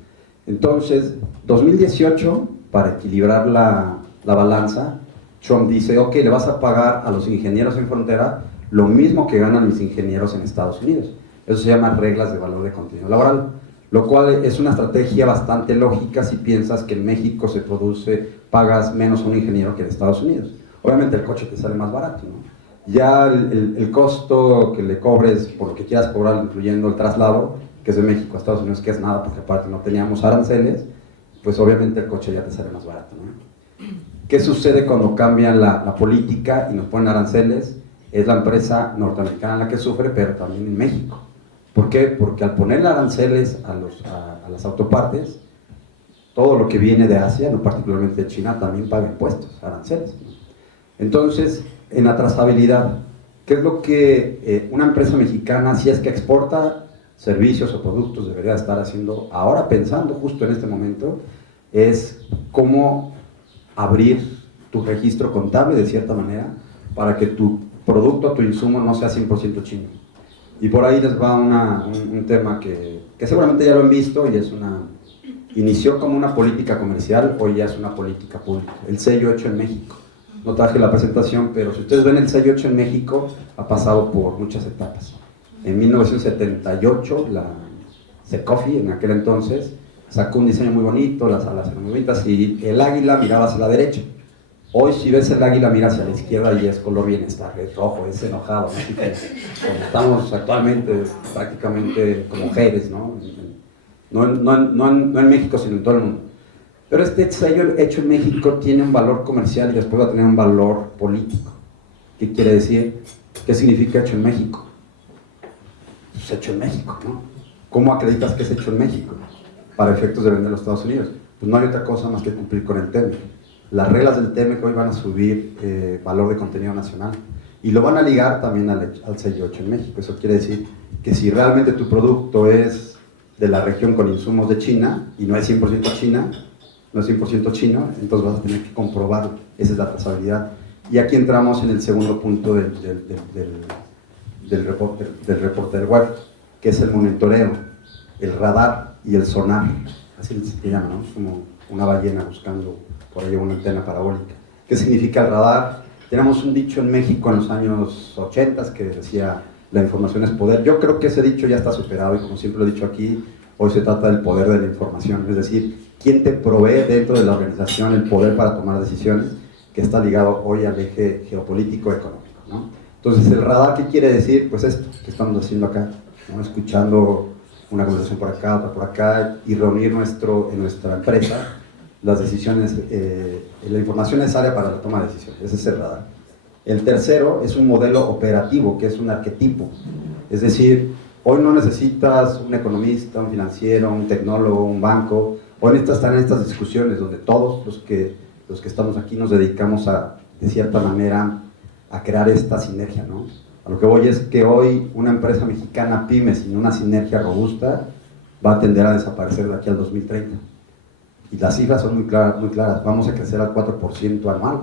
Entonces, 2018, para equilibrar la balanza, Trump dice, ok, le vas a pagar a los ingenieros en frontera lo mismo que ganan mis ingenieros en Estados Unidos. Eso se llama reglas de valor de contenido laboral, lo cual es una estrategia bastante lógica si piensas que en México se produce, pagas menos a un ingeniero que en Estados Unidos. Obviamente el coche te sale más barato, ¿no? Ya el costo que le cobres por lo que quieras cobrar, incluyendo el traslado, que es de México a Estados Unidos, que es nada, porque aparte no teníamos aranceles, pues obviamente el coche ya te sale más barato, ¿no? ¿Qué sucede cuando cambian la política y nos ponen aranceles? Es la empresa norteamericana la que sufre, pero también en México. ¿Por qué? Porque al poner aranceles a las autopartes, todo lo que viene de Asia, no particularmente de China, también paga impuestos, aranceles, ¿no? Entonces, en la trazabilidad, ¿qué es lo que una empresa mexicana, si es que exporta servicios o productos, debería estar haciendo ahora, pensando justo en este momento? Es cómo abrir tu registro contable de cierta manera para que tu producto, tu insumo no sea 100% chino. Y por ahí les va un tema que seguramente ya lo han visto y inició como una política comercial, hoy ya es una política pública, el sello hecho en México. No traje la presentación, pero si ustedes ven el sello hecho en México, ha pasado por muchas etapas. En 1978, la Secofi, en aquel entonces, sacó un diseño muy bonito, las alas eran muy bonitas y el águila miraba hacia la derecha. Hoy si ves el águila mira hacia la izquierda y es color bienestar, es rojo, es enojado, ¿no? Así que, como estamos actualmente prácticamente como mujeres, ¿no? No en México, sino en todo el mundo. Pero este sello hecho en México tiene un valor comercial y después va a tener un valor político. ¿Qué quiere decir? ¿Qué significa hecho en México? Pues hecho en México, ¿no? ¿Cómo acreditas que es hecho en México para efectos de vender a los Estados Unidos? Pues no hay otra cosa más que cumplir con el TEMEC. Las reglas del TEMEC hoy van a subir valor de contenido nacional y lo van a ligar también al sello hecho en México. Eso quiere decir que si realmente tu producto es de la región con insumos de China y no es 100% China, no es 100% chino, entonces vas a tener que comprobarlo. Esa es la trazabilidad. Y aquí entramos en el segundo punto del reporte del web, que es el monitoreo, el radar y el sonar. Así se llama, ¿no? Es como una ballena buscando por ahí una antena parabólica. ¿Qué significa el radar? Tenemos un dicho en México en los años 80 que decía, la información es poder. Yo creo que ese dicho ya está superado y como siempre lo he dicho aquí, hoy se trata del poder de la información, es decir, quién te provee dentro de la organización el poder para tomar decisiones, que está ligado hoy al eje geopolítico económico, ¿no? Entonces, ¿el radar qué quiere decir? Pues esto que estamos haciendo acá, ¿no? Escuchando una conversación por acá, otra por acá, y reunir en nuestra empresa las decisiones, la información necesaria para la toma de decisiones. Ese es el radar. El tercero es un modelo operativo, que es un arquetipo. Es decir, hoy no necesitas un economista, un financiero, un tecnólogo, un banco. Hoy necesitas estar en estas discusiones donde todos los que estamos aquí nos dedicamos de cierta manera, a crear esta sinergia, ¿no? A lo que voy es que hoy una empresa mexicana pyme sin una sinergia robusta va a tender a desaparecer de aquí al 2030. Y las cifras son muy claras. Vamos a crecer al 4% anual.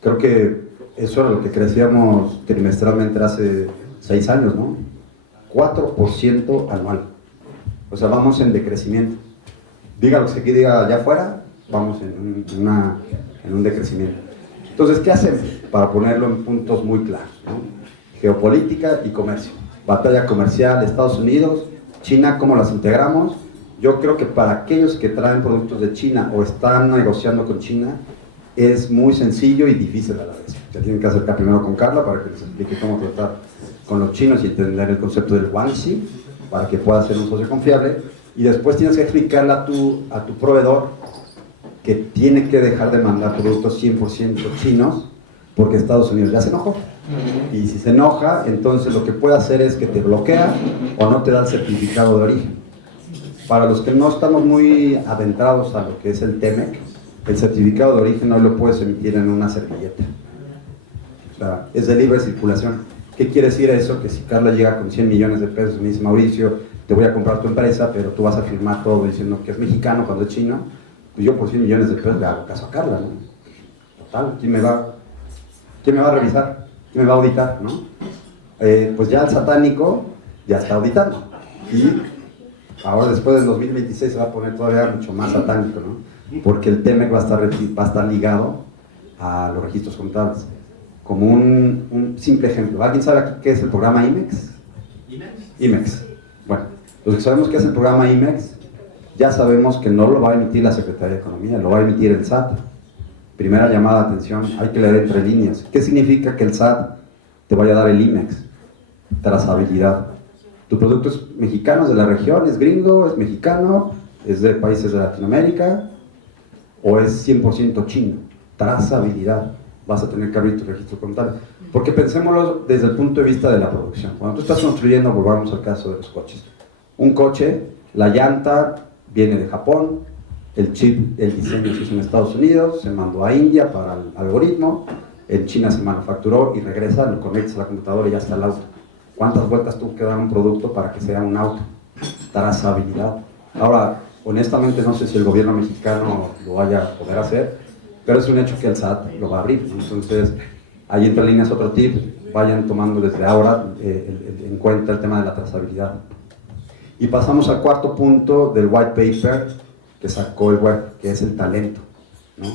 Creo que eso era lo que crecíamos trimestralmente hace 6 años, ¿no? 4% anual. O sea, vamos en decrecimiento. diga lo que se diga allá afuera, vamos en un decrecimiento. Entonces, ¿qué hacemos? Para ponerlo en puntos muy claros, ¿no? Geopolítica y comercio. Batalla comercial, Estados Unidos, China, ¿cómo las integramos? Yo creo que para aquellos que traen productos de China o están negociando con China, es muy sencillo y difícil a la vez. Se tienen que acercar primero con Carla para que les explique cómo tratar con los chinos y entender el concepto del Guanxi, para que pueda ser un socio confiable, y después tienes que explicarle a tu proveedor que tiene que dejar de mandar productos 100% chinos porque Estados Unidos ya se enojó. Y si se enoja, entonces lo que puede hacer es que te bloquea o no te da el certificado de origen. Para los que no estamos muy adentrados a lo que es el TEMEC, el certificado de origen no lo puedes emitir en una servilleta. O sea, es de libre circulación. ¿Qué quiere decir eso? Que si Carla llega con 100 millones de pesos y me dice, Mauricio, te voy a comprar tu empresa, pero tú vas a firmar todo diciendo que es mexicano cuando es chino, pues yo por 100 millones de pesos le hago caso a Carla, ¿no? Total, ¿quién me va a revisar? ¿Quién me va a auditar, no? Pues ya el satánico ya está auditando. Y ahora después del 2026 se va a poner todavía mucho más satánico, ¿no? Porque el TEMEC va a estar ligado a los registros contables. Como un simple ejemplo. ¿Alguien sabe aquí qué es el programa IMEX? IMEX. Bueno, los que sabemos qué es el programa IMEX, ya sabemos que no lo va a emitir la Secretaría de Economía, lo va a emitir el SAT. Primera llamada de atención, hay que leer entre líneas. ¿Qué significa que el SAT te vaya a dar el IMEX? Trazabilidad. ¿Tu producto es mexicano, es de la región, es gringo, es mexicano, es de países de Latinoamérica o es 100% chino? Trazabilidad. Vas a tener que abrir tu registro contable. Porque pensémoslo desde el punto de vista de la producción. Cuando tú estás construyendo, volvamos al caso de los coches. Un coche, la llanta viene de Japón, el chip, el diseño se hizo en Estados Unidos, se mandó a India para el algoritmo, en China se manufacturó y regresa, lo conectas a la computadora y ya está el auto. ¿Cuántas vueltas tuvo que dar un producto para que sea un auto? Trazabilidad. Ahora, honestamente no sé si el gobierno mexicano lo vaya a poder hacer, pero es un hecho que el SAT lo va a abrir. Entonces, ahí entre líneas otro tip, vayan tomando desde ahora en cuenta el tema de la trazabilidad. Y pasamos al cuarto punto del white paper que sacó el web, que es el talento, ¿no?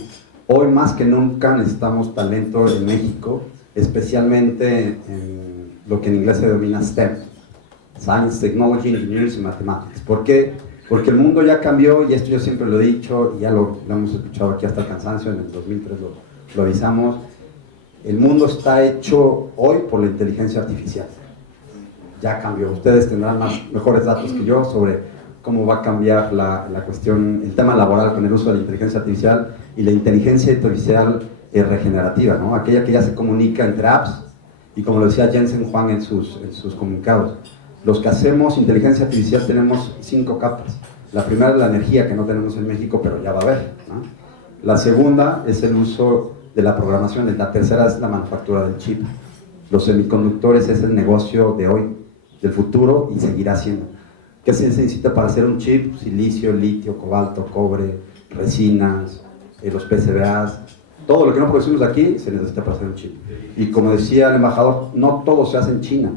Hoy más que nunca necesitamos talento en México, especialmente en lo que en inglés se denomina STEM, Science, Technology, Engineering y Mathematics. ¿Por qué? Porque el mundo ya cambió, y esto yo siempre lo he dicho, y ya lo hemos escuchado aquí hasta el cansancio, en el 2003 lo avisamos, el mundo está hecho hoy por la inteligencia artificial. Ya cambió. Ustedes tendrán mejores datos que yo sobre cómo va a cambiar la cuestión, el tema laboral con el uso de la inteligencia artificial y la inteligencia artificial regenerativa, ¿no? Aquella que ya se comunica entre apps, y como lo decía Jensen Huang en sus comunicados, los que hacemos inteligencia artificial tenemos 5 capas. La primera es la energía, que no tenemos en México, pero ya va a haber, ¿no? La segunda es el uso de la programación, y la tercera es la manufactura del chip. Los semiconductores es el negocio de hoy, del futuro, y seguirá siendo. ¿Qué se necesita para hacer un chip? Silicio, litio, cobalto, cobre, resinas, los PCBAs, todo lo que no producimos aquí se necesita para hacer un chip. Y como decía el embajador, no todo se hace en China.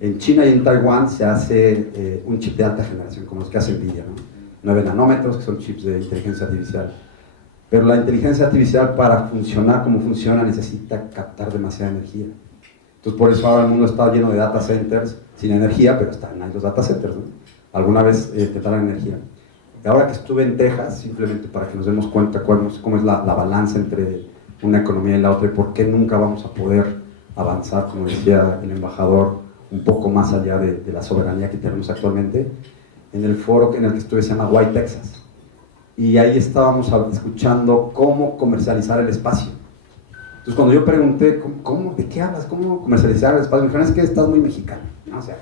En China y en Taiwán se hace un chip de alta generación, como los que hace Nvidia, ¿no? 9 nanómetros, que son chips de inteligencia artificial. Pero la inteligencia artificial, para funcionar como funciona, necesita captar demasiada energía. Entonces, por eso ahora el mundo está lleno de data centers sin energía, pero están ahí los data centers, ¿no? Alguna vez te traen energía. Y ahora que estuve en Texas, simplemente para que nos demos cuenta cómo es la balanza entre una economía y la otra, y por qué nunca vamos a poder avanzar, como decía el embajador, un poco más allá de la soberanía que tenemos actualmente. En el foro en el que estuve se llama Why Texas, y ahí estábamos escuchando cómo comercializar el espacio. Entonces cuando yo pregunté, ¿de qué hablas? ¿Cómo comercializar el espacio? Me dijeron, es que estás muy mexicano, ¿no? O sea,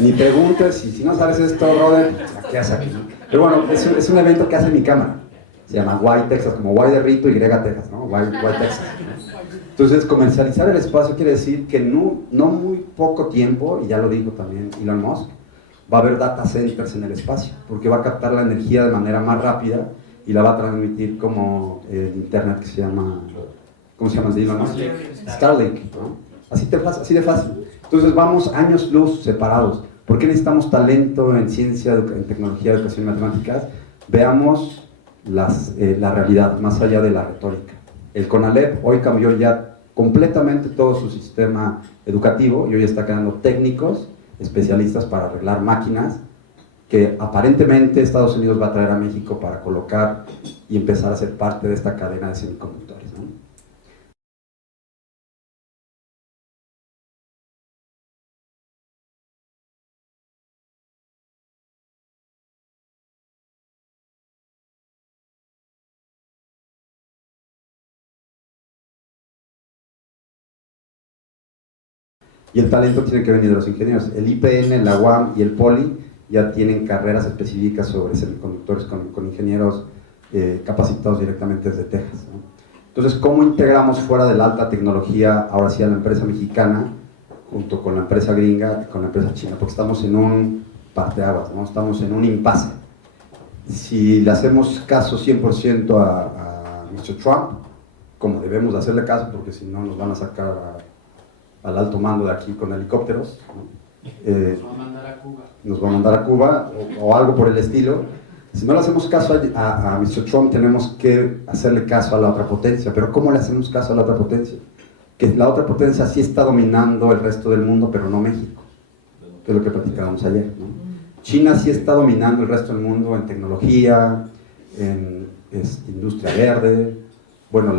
ni preguntes, y si no sabes esto, Robert, ¿qué haces aquí? Pero bueno, es un evento que hace mi cámara, se llama Why Texas, como Why de Rito y Texas, ¿no? Why Texas, ¿no? Entonces, comercializar el espacio quiere decir que no muy poco tiempo, y ya lo dijo también Elon Musk, va a haber data centers en el espacio, porque va a captar la energía de manera más rápida y la va a transmitir como el internet que se llama, ¿cómo se llama? Elon Musk? Starlink, ¿no? Así de fácil. Entonces vamos años luz separados. ¿Por qué necesitamos talento en ciencia, en tecnología, educación y matemáticas? veamos la realidad más allá de la retórica. El CONALEP hoy cambió ya completamente todo su sistema educativo y hoy está creando técnicos, especialistas para arreglar máquinas que aparentemente Estados Unidos va a traer a México para colocar y empezar a ser parte de esta cadena de semiconductores, ¿no? Y el talento tiene que venir de los ingenieros. El IPN, la UAM y el POLI ya tienen carreras específicas sobre semiconductores con ingenieros capacitados directamente desde Texas, ¿no? Entonces, ¿cómo integramos fuera de la alta tecnología, ahora sí, a la empresa mexicana, junto con la empresa gringa, con la empresa china? Porque estamos en un parteaguas, ¿no? Estamos en un impasse. Si le hacemos caso 100% a Mr. Trump, como debemos de hacerle caso, porque si no nos van a sacar al alto mando de aquí con helicópteros, ¿no? Nos va a mandar a Cuba. Nos va a mandar a Cuba o algo por el estilo. Si no le hacemos caso a Mr. Trump, tenemos que hacerle caso a la otra potencia. Pero ¿cómo le hacemos caso a la otra potencia? Que la otra potencia sí está dominando el resto del mundo, pero no México, que es lo que platicábamos ayer, ¿no? China sí está dominando el resto del mundo en tecnología, en industria verde, bueno,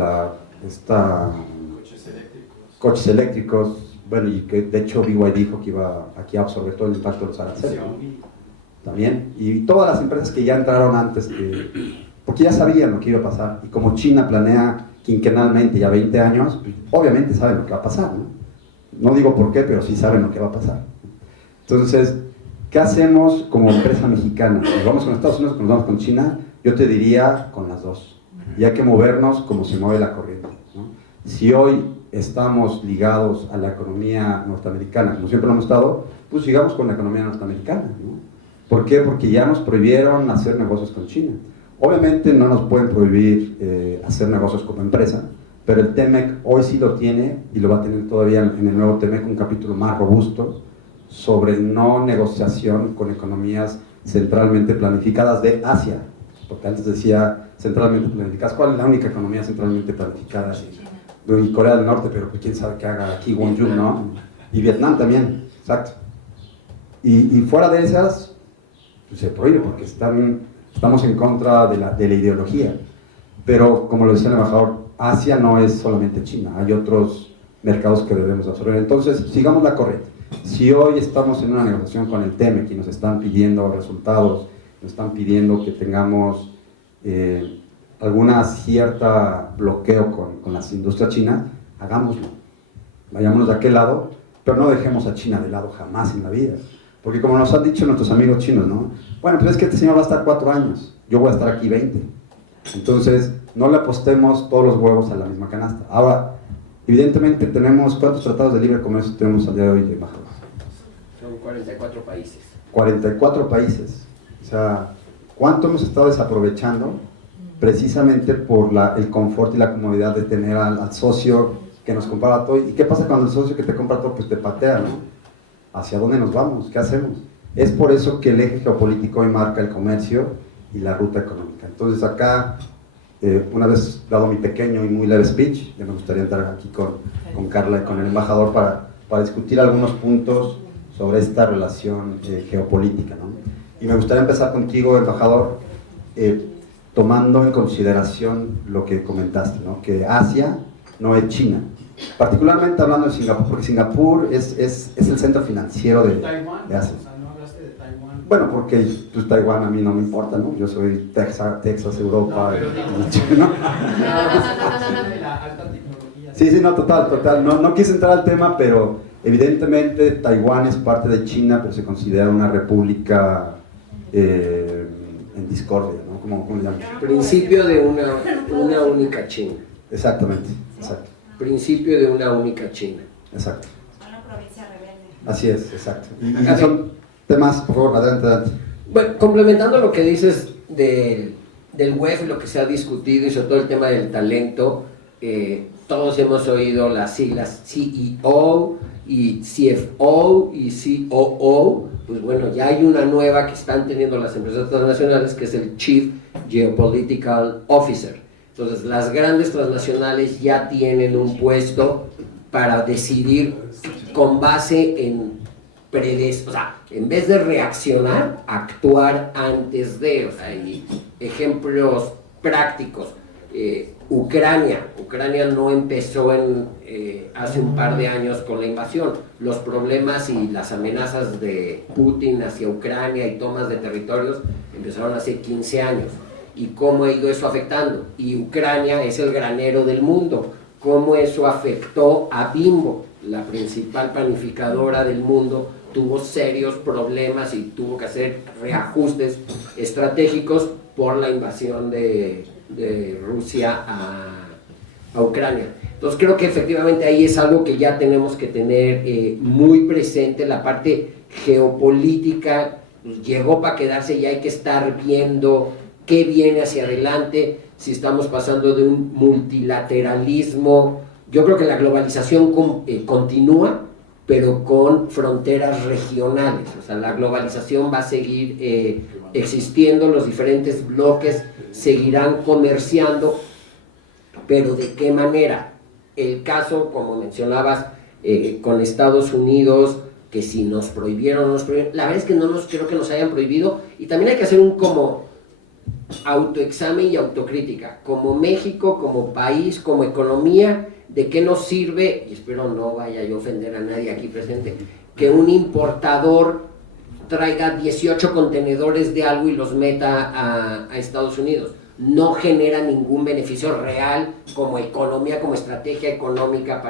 coches eléctricos, bueno, y que de hecho BYD dijo que iba aquí a absorber todo el impacto de los aranceles, ¿no? También, y todas las empresas que ya entraron antes, porque ya sabían lo que iba a pasar, y como China planea quinquenalmente ya 20 años, pues, obviamente saben lo que va a pasar, ¿no? No digo por qué, pero sí saben lo que va a pasar. Entonces, ¿qué hacemos como empresa mexicana? ¿Nos vamos con Estados Unidos o nos vamos con China? Yo te diría con las dos, y hay que movernos como se mueve la corriente, ¿no? Si hoy estamos ligados a la economía norteamericana, como siempre lo hemos estado, pues sigamos con la economía norteamericana, ¿no? ¿Por qué? Porque ya nos prohibieron hacer negocios con China. Obviamente no nos pueden prohibir hacer negocios como empresa, pero el TEMEC hoy sí lo tiene y lo va a tener todavía en el nuevo TEMEC, un capítulo más robusto sobre no negociación con economías centralmente planificadas de Asia, porque antes decía centralmente planificadas. ¿Cuál es la única economía centralmente planificada? Y Corea del Norte, pero quién sabe qué haga aquí Wonju, ¿no? Y Vietnam también, exacto. Y fuera de esas, pues se prohíbe porque estamos en contra de la ideología. Pero, como lo decía el embajador, Asia no es solamente China, hay otros mercados que debemos absorber. Entonces, sigamos la corriente. Si hoy estamos en una negociación con el TEMEC y nos están pidiendo resultados, nos están pidiendo que tengamos alguna cierta bloqueo con las industrias chinas, hagámoslo. Vayámonos de aquel lado, pero no dejemos a China de lado jamás en la vida. Porque como nos han dicho nuestros amigos chinos, ¿no? Bueno, pues es que este señor va a estar 4 años, yo voy a estar aquí 20. Entonces, no le apostemos todos los huevos a la misma canasta. Ahora, evidentemente tenemos, ¿cuántos tratados de libre comercio tenemos al día de hoy, embajador? Son 44 países. 44 países. O sea, ¿cuánto hemos estado desaprovechando precisamente por el confort y la comodidad de tener al socio que nos compra todo? ¿Y qué pasa cuando el socio que te compra todo pues te patea, ¿no? ¿Hacia dónde nos vamos? ¿Qué hacemos? Es por eso que el eje geopolítico hoy marca el comercio y la ruta económica. Entonces acá, una vez dado mi pequeño y muy leve speech, ya me gustaría entrar aquí con Carla y con el embajador para discutir algunos puntos sobre esta relación geopolítica, ¿no? Y me gustaría empezar contigo, embajador, tomando en consideración lo que comentaste, ¿no? Que Asia no es China. Particularmente hablando de Singapur, porque Singapur es el centro financiero de Asia. O sea, no hablaste de Taiwán. Bueno, porque pues, Taiwán a mí no me importa, ¿no? Yo soy Texas, Europa. No, pero ¿no? de la alta tecnología. Sí, no, total. No quise entrar al tema, pero evidentemente Taiwán es parte de China, pero se considera una república en discordia, ¿no? ¿Cómo le llaman? Principio de una única China. Exactamente, exacto. Principio de una única China. Exacto. Una provincia rebelde. Así es, exacto. Y son temas, por favor, adelante. Bueno, complementando lo que dices del WEF, lo que se ha discutido y sobre todo el tema del talento, todos hemos oído las siglas CEO y CFO y COO, pues bueno, ya hay una nueva que están teniendo las empresas transnacionales, que es el Chief Geopolitical Officer. Entonces, las grandes transnacionales ya tienen un puesto para decidir con base en o sea, en vez de reaccionar, actuar antes de, o sea, y ejemplos prácticos. Ucrania no empezó hace un par de años con la invasión. Los problemas y las amenazas de Putin hacia Ucrania y tomas de territorios empezaron hace 15 años. ¿Y cómo ha ido eso afectando? Y Ucrania es el granero del mundo. ¿Cómo eso afectó a Bimbo, la principal panificadora del mundo? Tuvo serios problemas y tuvo que hacer reajustes estratégicos por la invasión de Rusia a Ucrania. Entonces creo que efectivamente ahí es algo que ya tenemos que tener muy presente. La parte geopolítica llegó para quedarse y hay que estar viendo qué viene hacia adelante, si estamos pasando de un multilateralismo. Yo creo que la globalización continúa, pero con fronteras regionales. O sea, la globalización va a seguir existiendo, los diferentes bloques seguirán comerciando, pero ¿de qué manera? El caso, como mencionabas, con Estados Unidos, que si nos prohibieron o no nos prohibieron, la verdad es que no creo que nos hayan prohibido, y también hay que hacer un como autoexamen y autocrítica, como México, como país, como economía. ¿De qué nos sirve, y espero no vaya yo a ofender a nadie aquí presente, que un importador traiga 18 contenedores de algo y los meta a Estados Unidos? No genera ningún beneficio real como economía, como estrategia económica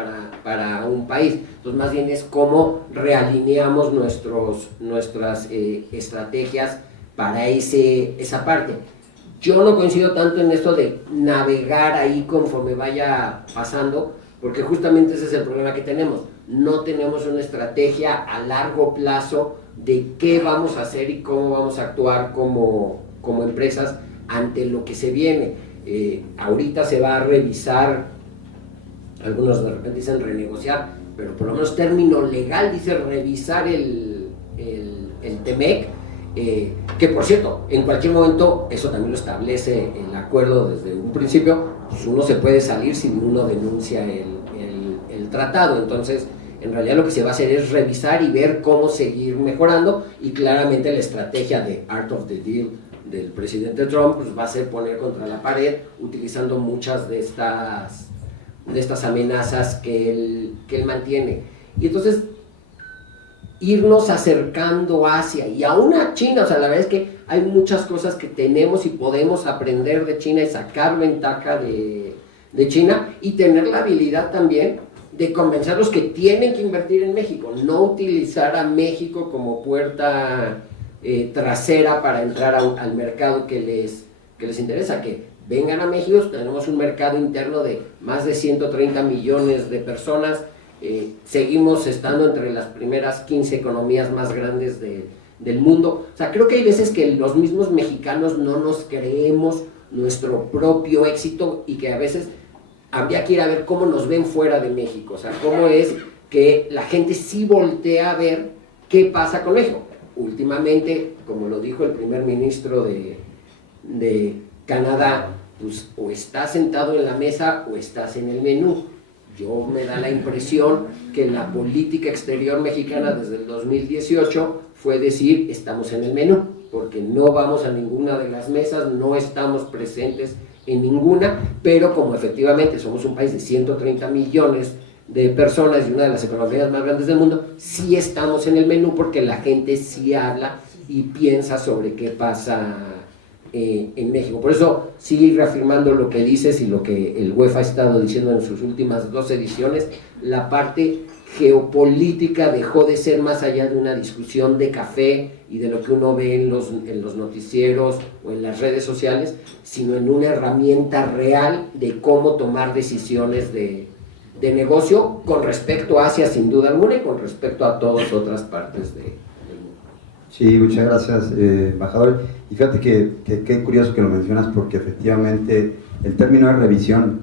para un país. Entonces, más bien es cómo realineamos nuestras estrategias para esa parte. Yo no coincido tanto en esto de navegar ahí conforme vaya pasando, porque justamente ese es el problema que tenemos. No tenemos una estrategia a largo plazo de qué vamos a hacer y cómo vamos a actuar como empresas ante lo que se viene. Ahorita se va a revisar, algunos de repente dicen renegociar, pero por lo menos término legal dice revisar el TEMEC. Que por cierto, en cualquier momento, eso también lo establece el acuerdo desde un principio, pues uno se puede salir si uno denuncia el tratado. Entonces, en realidad lo que se va a hacer es revisar y ver cómo seguir mejorando, y claramente la estrategia de Art of the Deal del presidente Trump pues va a ser poner contra la pared, utilizando muchas de estas amenazas que él mantiene. Y entonces irnos acercando hacia, y aún a China. O sea, la verdad es que hay muchas cosas que tenemos y podemos aprender de China y sacar ventaja de China, y tener la habilidad también de convencerlos que tienen que invertir en México, no utilizar a México como puerta trasera para entrar al mercado que les interesa, que vengan a México. Tenemos un mercado interno de más de 130 millones de personas. Seguimos estando entre las primeras 15 economías más grandes del mundo. O sea, creo que hay veces que los mismos mexicanos no nos creemos nuestro propio éxito, y que a veces habría que ir a ver cómo nos ven fuera de México. O sea, cómo es que la gente sí voltea a ver qué pasa con México. Últimamente, como lo dijo el primer ministro de Canadá, pues o estás sentado en la mesa o estás en el menú. Yo me da la impresión que la política exterior mexicana desde el 2018 fue decir, estamos en el menú, porque no vamos a ninguna de las mesas, no estamos presentes en ninguna, pero como efectivamente somos un país de 130 millones de personas y una de las economías más grandes del mundo, sí estamos en el menú, porque la gente sí habla y piensa sobre qué pasa en México. Por eso sigue reafirmando lo que dices y lo que el UEFA ha estado diciendo en sus últimas 2 ediciones. La parte geopolítica dejó de ser más allá de una discusión de café y de lo que uno ve en los noticieros o en las redes sociales, sino en una herramienta real de cómo tomar decisiones de negocio con respecto a Asia, sin duda alguna, y con respecto a todas otras partes del mundo. Sí, muchas gracias, embajador. Y fíjate que qué curioso que lo mencionas, porque efectivamente el término es revisión,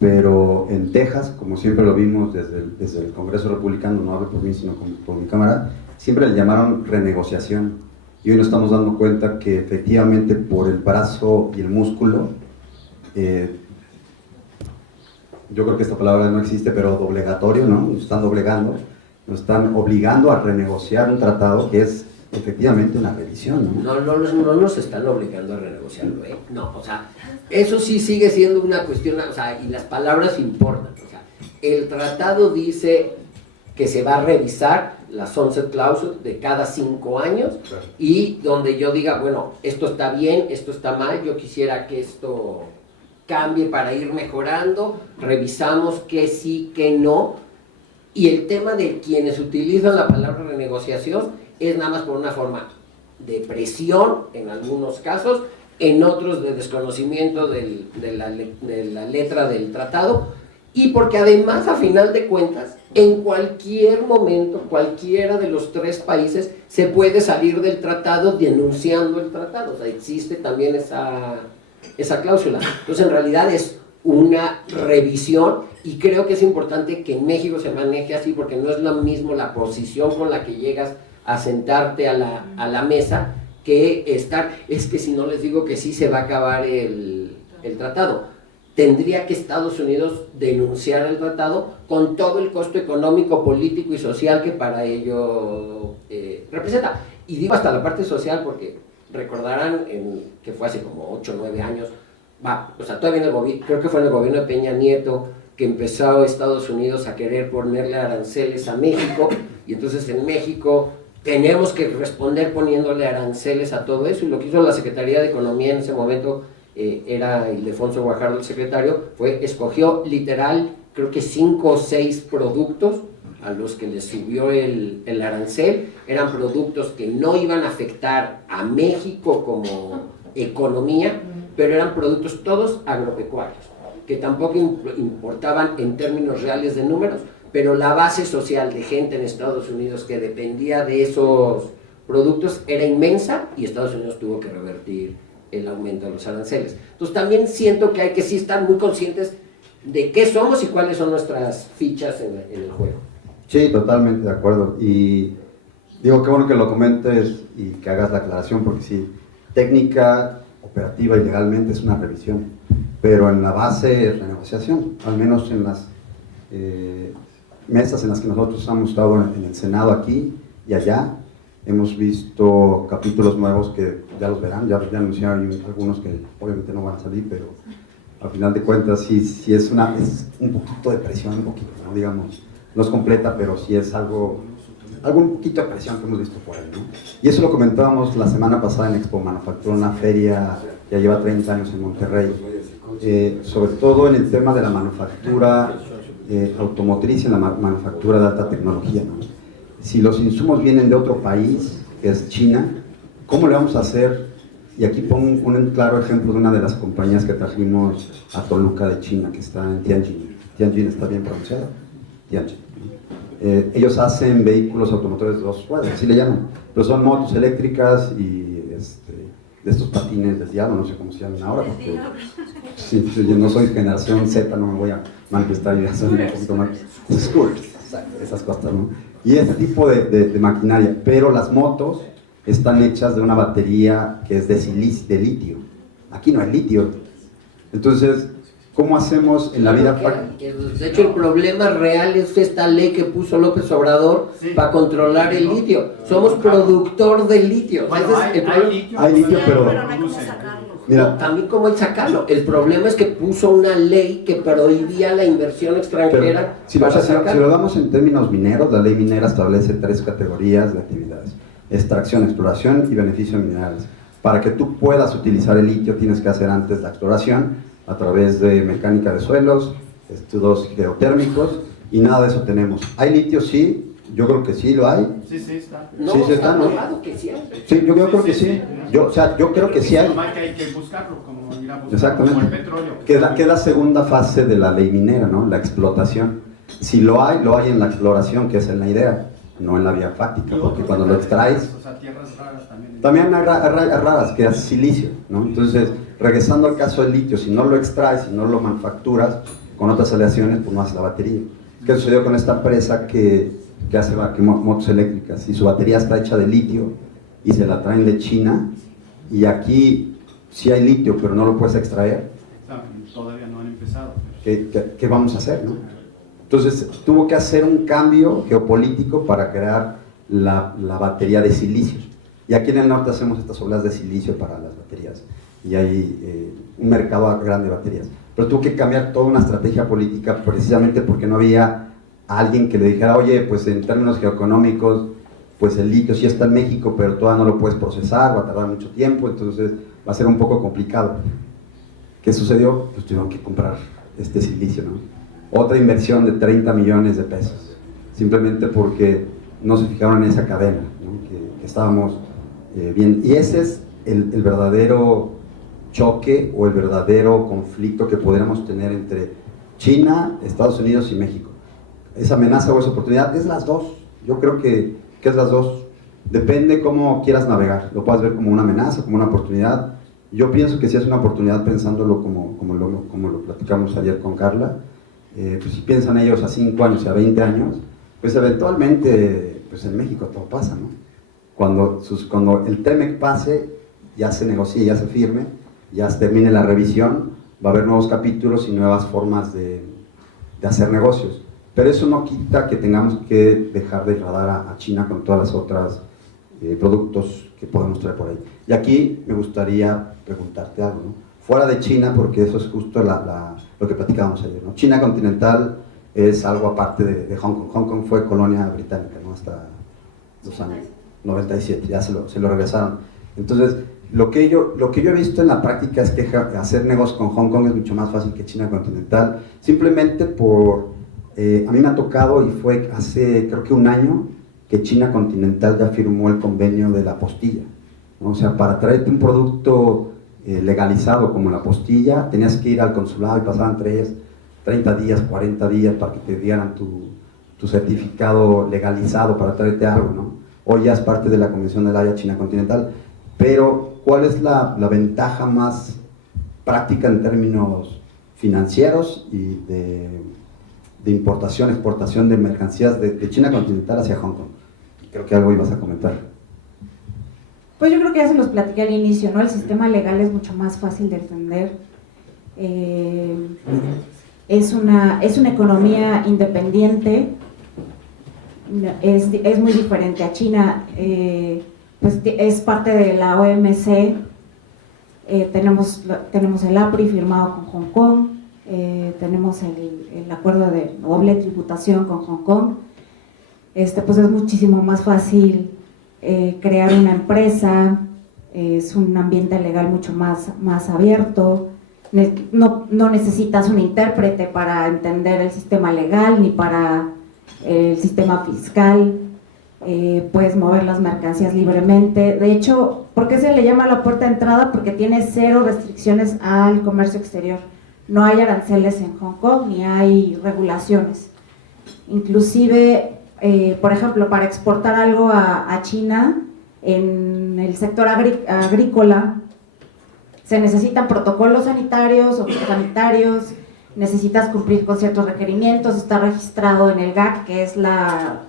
pero en Texas, como siempre lo vimos desde el Congreso Republicano, no hablo por mí, sino por mi cámara, siempre le llamaron renegociación. Y hoy nos estamos dando cuenta que efectivamente por el brazo y el músculo, yo creo que esta palabra no existe, pero doblegatorio, ¿no? Nos están doblegando, nos están obligando a renegociar un tratado que es efectivamente una revisión, ¿no? No nos están obligando a renegociarlo, ¿eh? No, o sea, eso sí sigue siendo una cuestión, o sea, y las palabras importan, o sea, el tratado dice que se va a revisar la sunset clause de cada 5 años, claro. Y donde yo diga, bueno, esto está bien, esto está mal, yo quisiera que esto cambie para ir mejorando, revisamos qué sí, qué no, y el tema de quienes utilizan la palabra renegociación es nada más por una forma de presión en algunos casos, en otros de desconocimiento de la letra del tratado, y porque además, a final de cuentas, en cualquier momento, cualquiera de los 3 países se puede salir del tratado denunciando el tratado, o sea, existe también esa cláusula. Entonces, en realidad es una revisión, y creo que es importante que en México se maneje así, porque no es lo mismo la posición con la que llegas a sentarte a la mesa que estar, es que si no les digo que sí se va a acabar el tratado. Tendría que Estados Unidos denunciar el tratado con todo el costo económico, político y social que para ello representa. Y digo hasta la parte social porque recordarán que fue hace como 8 o 9 años, o sea, todavía en el gobierno, creo que fue en el gobierno de Peña Nieto, que empezó Estados Unidos a querer ponerle aranceles a México, y entonces en México tenemos que responder poniéndole aranceles a todo eso, y lo que hizo la Secretaría de Economía en ese momento, era Ildefonso Guajardo el secretario, escogió literal, creo que 5 o 6 productos a los que les subió el arancel, eran productos que no iban a afectar a México como economía, pero eran productos todos agropecuarios, que tampoco importaban en términos reales de números, pero la base social de gente en Estados Unidos que dependía de esos productos era inmensa, y Estados Unidos tuvo que revertir el aumento de los aranceles. Entonces también siento que hay que sí estar muy conscientes de qué somos y cuáles son nuestras fichas en el juego. Sí, totalmente de acuerdo, y digo, qué bueno que lo comentes y que hagas la aclaración, porque sí, técnica, operativa y legalmente es una revisión, pero en la base es renegociación, al menos en las mesas en las que nosotros hemos estado en el Senado aquí y allá, hemos visto capítulos nuevos que ya los verán, ya anunciaron algunos que obviamente no van a salir, pero al final de cuentas sí es un poquito de presión, un poquito, ¿no? Digamos, no es completa, pero sí es algo un poquito de presión que hemos visto por ahí, ¿no? Y eso lo comentábamos la semana pasada en Expo Manufactura, una feria que ya lleva 30 años en Monterrey, sobre todo en el tema de la manufactura automotriz y en la manufactura de alta tecnología, ¿no? Si los insumos vienen de otro país, que es China, ¿cómo le vamos a hacer? Y aquí pongo un claro ejemplo de una de las compañías que trajimos a Toluca de China, que está en Tianjin. Tianjin está bien pronunciado, Tianjin. Ellos hacen vehículos automotores de 2 ruedas, así le llaman, pero son motos eléctricas y de estos patines del diablo, no sé cómo se llaman ahora, porque sí, yo no soy generación Z, no me voy a manifestar, ya soy un poquito más scooters, esas cosas, ¿no? Y este tipo de maquinaria, pero las motos están hechas de una batería que es de litio. Aquí no hay litio. Entonces, ¿cómo hacemos en la vida práctica? De hecho, el problema real es esta ley que puso López Obrador para controlar el litio. Somos productor de litio. Bueno, hay litio, pero no hay cómo sacarlo. Mira, también cómo hay sacarlo. El problema es que puso una ley que prohibía la inversión extranjera. Si lo damos en términos mineros, la ley minera establece 3 categorías de actividades: extracción, exploración y beneficio de minerales. Para que tú puedas utilizar el litio tienes que hacer antes la exploración a través de mecánica de suelos, estudios geotérmicos, y nada de eso tenemos. ¿Hay litio? Sí, yo creo que sí lo hay. Sí, está. No, sí está ¿no? probado que sí hay. Sí, yo creo que sí. Yo creo que sí hay. Normal que hay que buscarlo, como ir a buscar Exactamente. como el petróleo. Que es la segunda fase de la ley minera, ¿no? La explotación. Si lo hay en la exploración, que es en la idea, no en la vía fáctica, porque cuando lo extraes... O sea, tierras raras también. También hay raras, que es silicio, ¿no? Entonces, regresando al caso del litio, si no lo extraes, si no lo manufacturas con otras aleaciones, pues no haces la batería. ¿Qué sucedió con esta empresa que que hace motos eléctricas y su batería está hecha de litio y se la traen de China, y aquí sí hay litio pero no lo puedes extraer, Todavía no han empezado. ¿qué vamos a hacer, no? Entonces tuvo que hacer un cambio geopolítico para crear la batería de silicio, y aquí en el norte hacemos estas obras de silicio para las baterías, y hay un mercado grande de baterías, pero tuvo que cambiar toda una estrategia política precisamente porque no había alguien que le dijera, oye, pues en términos geoeconómicos, pues el litio sí está en México, pero todavía no lo puedes procesar, va a tardar mucho tiempo, entonces va a ser un poco complicado. ¿Qué sucedió? Pues tuvieron que comprar este silicio, ¿no? Otra inversión de 30 millones de pesos, simplemente porque no se fijaron en esa cadena, ¿no? que estábamos bien. Y ese es el verdadero choque o el verdadero conflicto que podríamos tener entre China, Estados Unidos y México. Esa amenaza o esa oportunidad es las dos. Yo creo que es las dos. Depende cómo quieras navegar. Lo puedes ver como una amenaza, como una oportunidad. Yo pienso que si es una oportunidad pensándolo como lo platicamos ayer con Carla, pues si piensan ellos a 5 años y a 20 años, pues eventualmente pues en México todo pasa, ¿no? Cuando el TEMEC pase, ya se negocie, ya se firme, ya se termine la revisión, va a haber nuevos capítulos y nuevas formas de hacer negocios. Pero eso no quita que tengamos que dejar de radar a China con todas las otras productos que podemos traer por ahí. Y aquí me gustaría preguntarte algo, ¿no? Fuera de China, porque eso es justo lo que platicábamos ayer, ¿no? China continental es algo aparte de Hong Kong. Hong Kong fue colonia británica, ¿no? Hasta 2 años, 97, ya se lo regresaron. Entonces, lo que yo he visto en la práctica es que hacer negocios con Hong Kong es mucho más fácil que China continental, simplemente a mí me ha tocado, y fue hace creo que 1 año, que China continental ya firmó el convenio de la apostilla, ¿no? O sea, para traerte un producto legalizado como la apostilla, tenías que ir al consulado y pasaban 30 días, 40 días para que te dieran tu certificado legalizado para traerte algo, ¿no? Hoy ya es parte de la Convención del Área China continental, pero ¿cuál es la ventaja más práctica en términos financieros y de importación, exportación de mercancías de China continental hacia Hong Kong? Creo que algo ibas a comentar. Pues yo creo que ya se los platiqué al inicio, ¿no? El sistema legal es mucho más fácil de entender. Es una economía independiente, es muy diferente a China, pues es parte de la OMC, tenemos el APRI firmado con Hong Kong, tenemos el acuerdo de doble tributación con Hong Kong. Pues es muchísimo más fácil crear una empresa, es un ambiente legal mucho más abierto, no necesitas un intérprete para entender el sistema legal ni para el sistema fiscal, puedes mover las mercancías libremente. De hecho, ¿por qué se le llama la puerta de entrada? Porque tiene 0 restricciones al comercio exterior, no hay aranceles en Hong Kong ni hay regulaciones. Inclusive, por ejemplo, para exportar algo a China, en el sector agrícola, se necesitan protocolos sanitarios o fitosanitarios, necesitas cumplir con ciertos requerimientos, está registrado en el GAC, que es la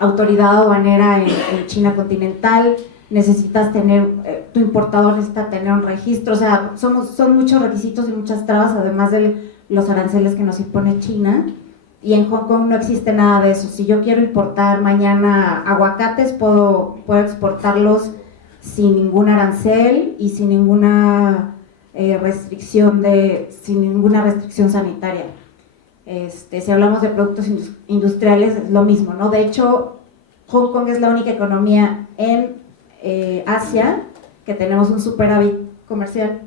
autoridad aduanera en China continental, necesitas tener, tu importador necesita tener un registro, o sea, son muchos requisitos y muchas trabas, además de los aranceles que nos impone China. Y en Hong Kong no existe nada de eso. Si yo quiero importar mañana aguacates, puedo exportarlos sin ningún arancel y sin ninguna restricción sanitaria. Si hablamos de productos industriales es lo mismo, ¿no? De hecho, Hong Kong es la única economía en Asia que tenemos un superávit comercial.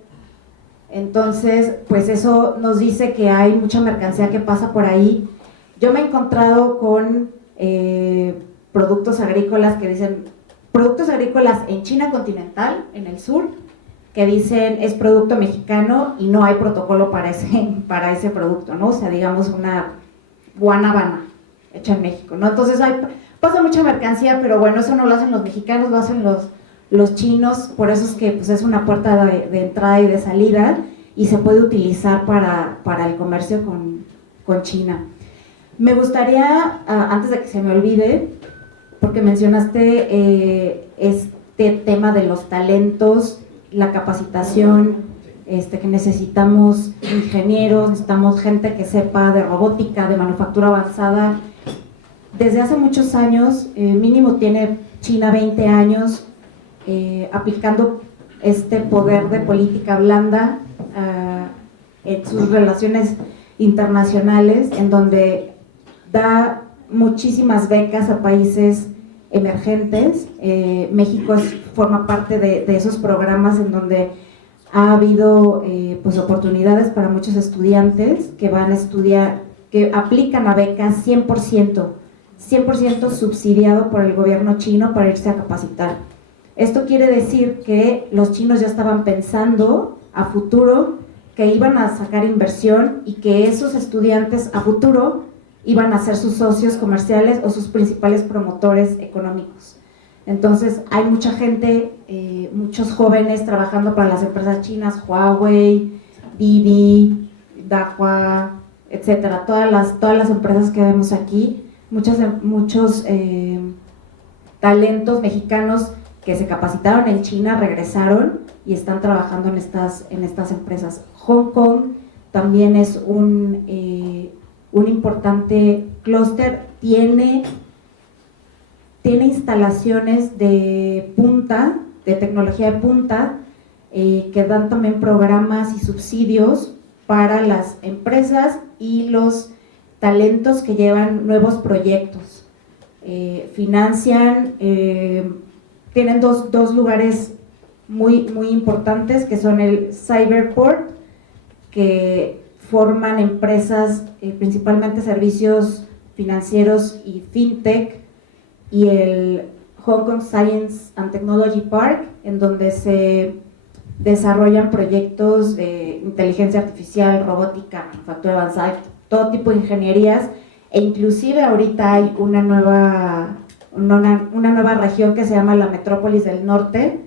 Entonces, pues eso nos dice que hay mucha mercancía que pasa por ahí. Yo me he encontrado con productos agrícolas que dicen, productos agrícolas en China continental, en el sur, que dicen es producto mexicano y no hay protocolo para ese producto, ¿no? O sea, digamos una guanábana hecha en México, ¿no? Entonces pasa mucha mercancía, pero bueno, eso no lo hacen los mexicanos, lo hacen los chinos, por eso es que pues, es una puerta de entrada y de salida y se puede utilizar para el comercio con China. Me gustaría, antes de que se me olvide, porque mencionaste este tema de los talentos, la capacitación, que necesitamos ingenieros, necesitamos gente que sepa de robótica, de manufactura avanzada. Desde hace muchos años, mínimo tiene China 20 años, aplicando este poder de política blanda en sus relaciones internacionales, en donde da muchísimas becas a países emergentes. México forma parte de esos programas en donde ha habido pues oportunidades para muchos estudiantes que van a estudiar, que aplican a becas 100% subsidiado por el gobierno chino para irse a capacitar. Esto quiere decir que los chinos ya estaban pensando a futuro que iban a sacar inversión y que esos estudiantes a futuro iban a ser sus socios comerciales o sus principales promotores económicos. Entonces hay mucha gente, muchos jóvenes trabajando para las empresas chinas, Huawei, Didi, Dahua, etcétera, todas las empresas que vemos aquí, muchos talentos mexicanos que se capacitaron en China regresaron y están trabajando en estas empresas. Hong Kong también es un importante clúster, tiene instalaciones de punta, de tecnología de punta, que dan también programas y subsidios para las empresas y los talentos que llevan nuevos proyectos. Financian, tienen dos lugares muy importantes, que son el Cyberport, que forman empresas, principalmente servicios financieros y fintech, y el Hong Kong Science and Technology Park, en donde se desarrollan proyectos de inteligencia artificial, robótica, manufactura avanzada, todo tipo de ingenierías, e inclusive ahorita hay una nueva región que se llama la Metrópolis del Norte,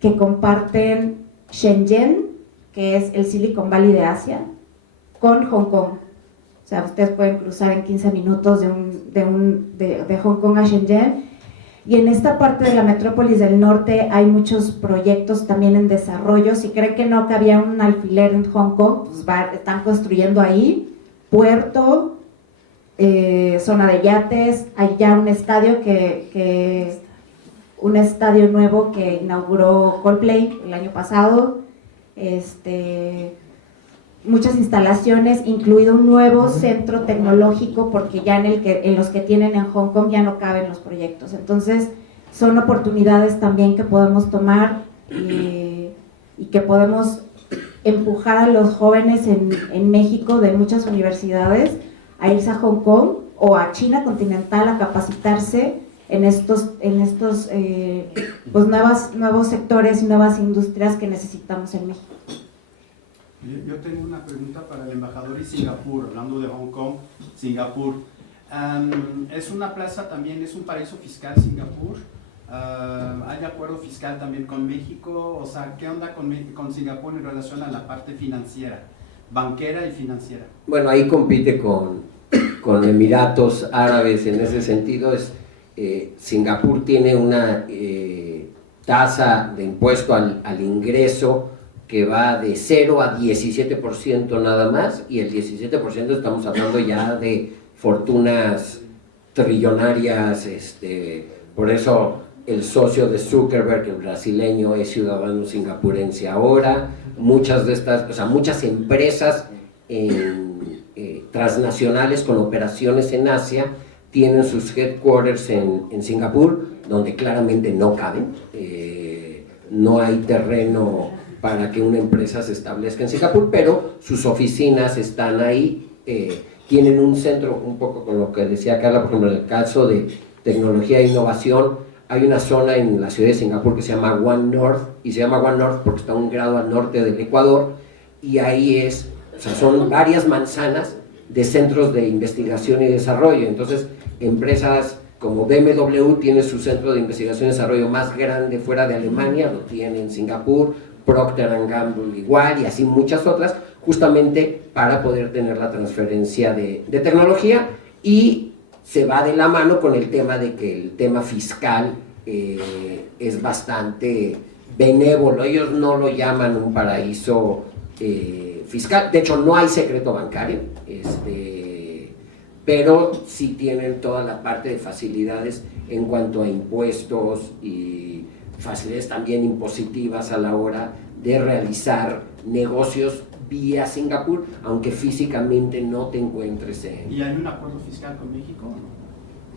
que comparten Shenzhen, que es el Silicon Valley de Asia, con Hong Kong. O sea, ustedes pueden cruzar en 15 minutos de Hong Kong a Shenzhen. Y en esta parte de la Metrópolis del Norte hay muchos proyectos también en desarrollo. Si creen que no cabía un alfiler en Hong Kong, pues están construyendo ahí puerto, zona de yates. Hay ya un estadio un estadio nuevo que inauguró Coldplay el año pasado. Muchas instalaciones, incluido un nuevo centro tecnológico, porque ya en los que tienen en Hong Kong ya no caben los proyectos. Entonces son oportunidades también que podemos tomar y que podemos empujar a los jóvenes en México de muchas universidades a irse a Hong Kong o a China continental a capacitarse en estos pues nuevos sectores y nuevas industrias que necesitamos en México. Yo tengo una pregunta para el embajador y Singapur, hablando de Hong Kong, Singapur. Es una plaza también, es un paraíso fiscal Singapur. ¿Hay acuerdo fiscal también con México? O sea, ¿qué onda con Singapur en relación a la parte financiera, banquera y financiera? Bueno, ahí compite con Emiratos Árabes en ese sentido. Singapur tiene una tasa de impuesto al ingreso que va de 0 a 17% nada más, y el 17% estamos hablando ya de fortunas trillonarias. Por eso el socio de Zuckerberg, el brasileño, es ciudadano singapurense ahora. Muchas empresas transnacionales con operaciones en Asia tienen sus headquarters en Singapur, donde claramente no caben. No hay terreno para que una empresa se establezca en Singapur, pero sus oficinas están ahí. Tienen un centro, un poco con lo que decía Carla, por ejemplo, en el caso de tecnología e innovación, hay una zona en la ciudad de Singapur que se llama One North, y se llama One North porque está un grado al norte del Ecuador, y ahí son varias manzanas de centros de investigación y desarrollo. Entonces, empresas como BMW tiene su centro de investigación y desarrollo más grande fuera de Alemania, lo tiene en Singapur, Procter & Gamble igual, y así muchas otras, justamente para poder tener la transferencia de tecnología y se va de la mano con el tema de que el tema fiscal es bastante benévolo. Ellos no lo llaman un paraíso fiscal, de hecho no hay secreto bancario, pero sí tienen toda la parte de facilidades en cuanto a impuestos y facilidades también impositivas a la hora de realizar negocios vía Singapur, aunque físicamente no te encuentres en... ¿Y hay un acuerdo fiscal con México o no?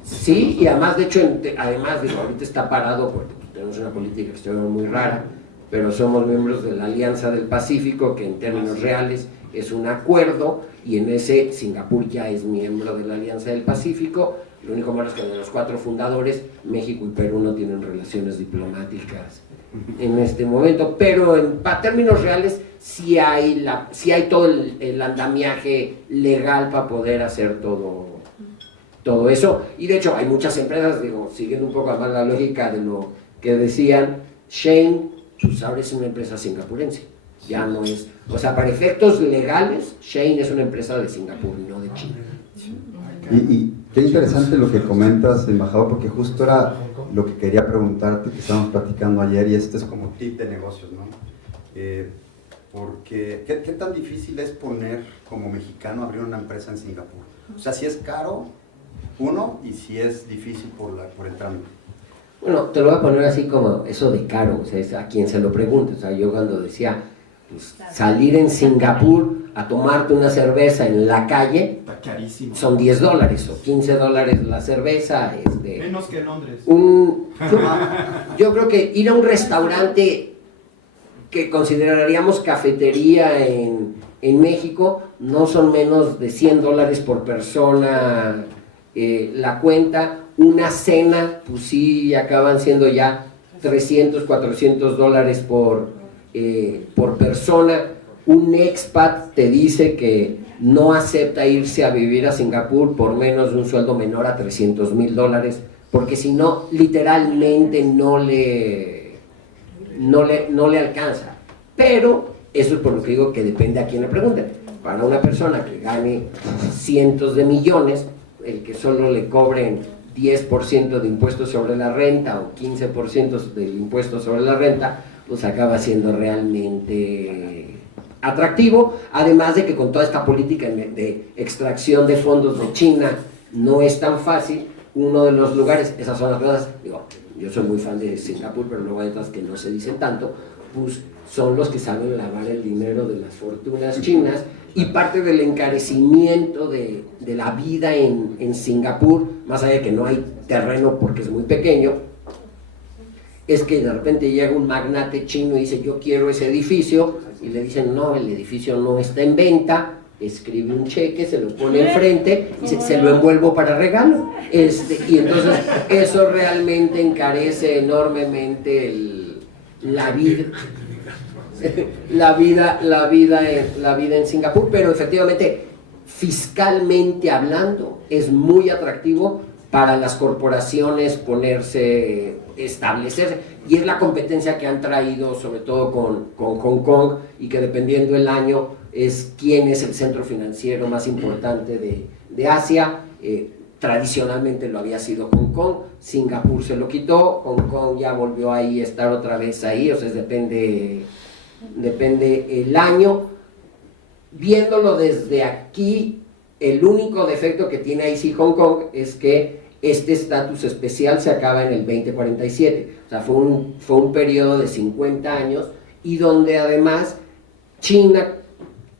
Sí, y además, de hecho, ahorita está parado porque tenemos una política exterior muy rara, pero somos miembros de la Alianza del Pacífico, que en términos reales es un acuerdo, y en ese Singapur ya es miembro de la Alianza del Pacífico. Lo único malo es que de los 4 fundadores, México y Perú no tienen relaciones diplomáticas en este momento, pero en términos reales sí hay todo el andamiaje legal para poder hacer todo eso. Y de hecho hay muchas empresas, siguiendo un poco más la lógica de lo que decían, Shein, pues ahora es una empresa singapurense, ya no es, o sea, para efectos legales, Shein es una empresa de Singapur, no de China. Y qué interesante lo que comentas, embajador, porque justo era lo que quería preguntarte, que estábamos platicando ayer, y este es como tip de negocios, ¿no? Porque, ¿qué tan difícil es poner como mexicano abrir una empresa en Singapur? O sea, si es caro, uno, y si es difícil por el trámite. Bueno, te lo voy a poner así como eso de caro, o sea, es a quien se lo pregunte. O sea, yo cuando decía, pues, salir en Singapur a tomarte una cerveza en la calle, está carísimo. Son $10 o $15 la cerveza. Menos que en Londres. Yo creo que ir a un restaurante que consideraríamos cafetería en México, no son menos de $100 por persona la cuenta. Una cena, pues sí, acaban siendo ya $300, $400 por persona. Un expat te dice que no acepta irse a vivir a Singapur por menos de un sueldo menor a $300,000, porque si no, literalmente no le alcanza. Pero eso es por lo que digo que depende a quién le pregunten. Para una persona que gane cientos de millones, el que solo le cobren 10% de impuestos sobre la renta o 15% del impuesto sobre la renta, pues acaba siendo realmente atractivo, además de que con toda esta política de extracción de fondos de China no es tan fácil. Uno de los lugares, esas son las cosas, yo soy muy fan de Singapur, pero luego hay otras que no se dicen tanto, pues son los que saben lavar el dinero de las fortunas chinas, y parte del encarecimiento de la vida en Singapur, más allá de que no hay terreno porque es muy pequeño, es que de repente llega un magnate chino y dice, yo quiero ese edificio, y le dicen, no, el edificio no está en venta, escribe un cheque, se lo pone enfrente y se lo envuelvo para regalo. Y entonces eso realmente encarece enormemente la vida en Singapur, pero efectivamente, fiscalmente hablando, es muy atractivo para las corporaciones establecerse, y es la competencia que han traído sobre todo con Hong Kong, y que dependiendo del año es quién es el centro financiero más importante de Asia. Tradicionalmente lo había sido Hong Kong, Singapur se lo quitó, Hong Kong ya volvió ahí a estar otra vez ahí, o sea, depende el año. Viéndolo desde aquí, el único defecto que tiene ahí sí Hong Kong es que este estatus especial se acaba en el 2047, o sea, fue un periodo de 50 años, y donde además China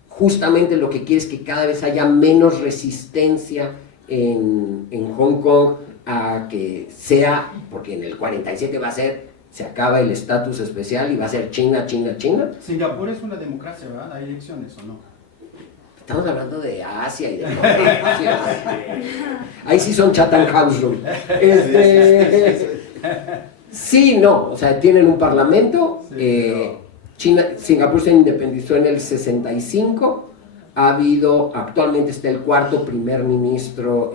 justamente lo que quiere es que cada vez haya menos resistencia en Hong Kong a que sea, porque en el 47 se acaba el estatus especial y va a ser China. Singapur es una democracia, ¿verdad? ¿Hay elecciones o no? Estamos hablando de Asia y de ahí sí son Chatham House Rule. Sí, no, o sea, tienen un parlamento. Singapur se independizó en el 65. Actualmente está el cuarto primer ministro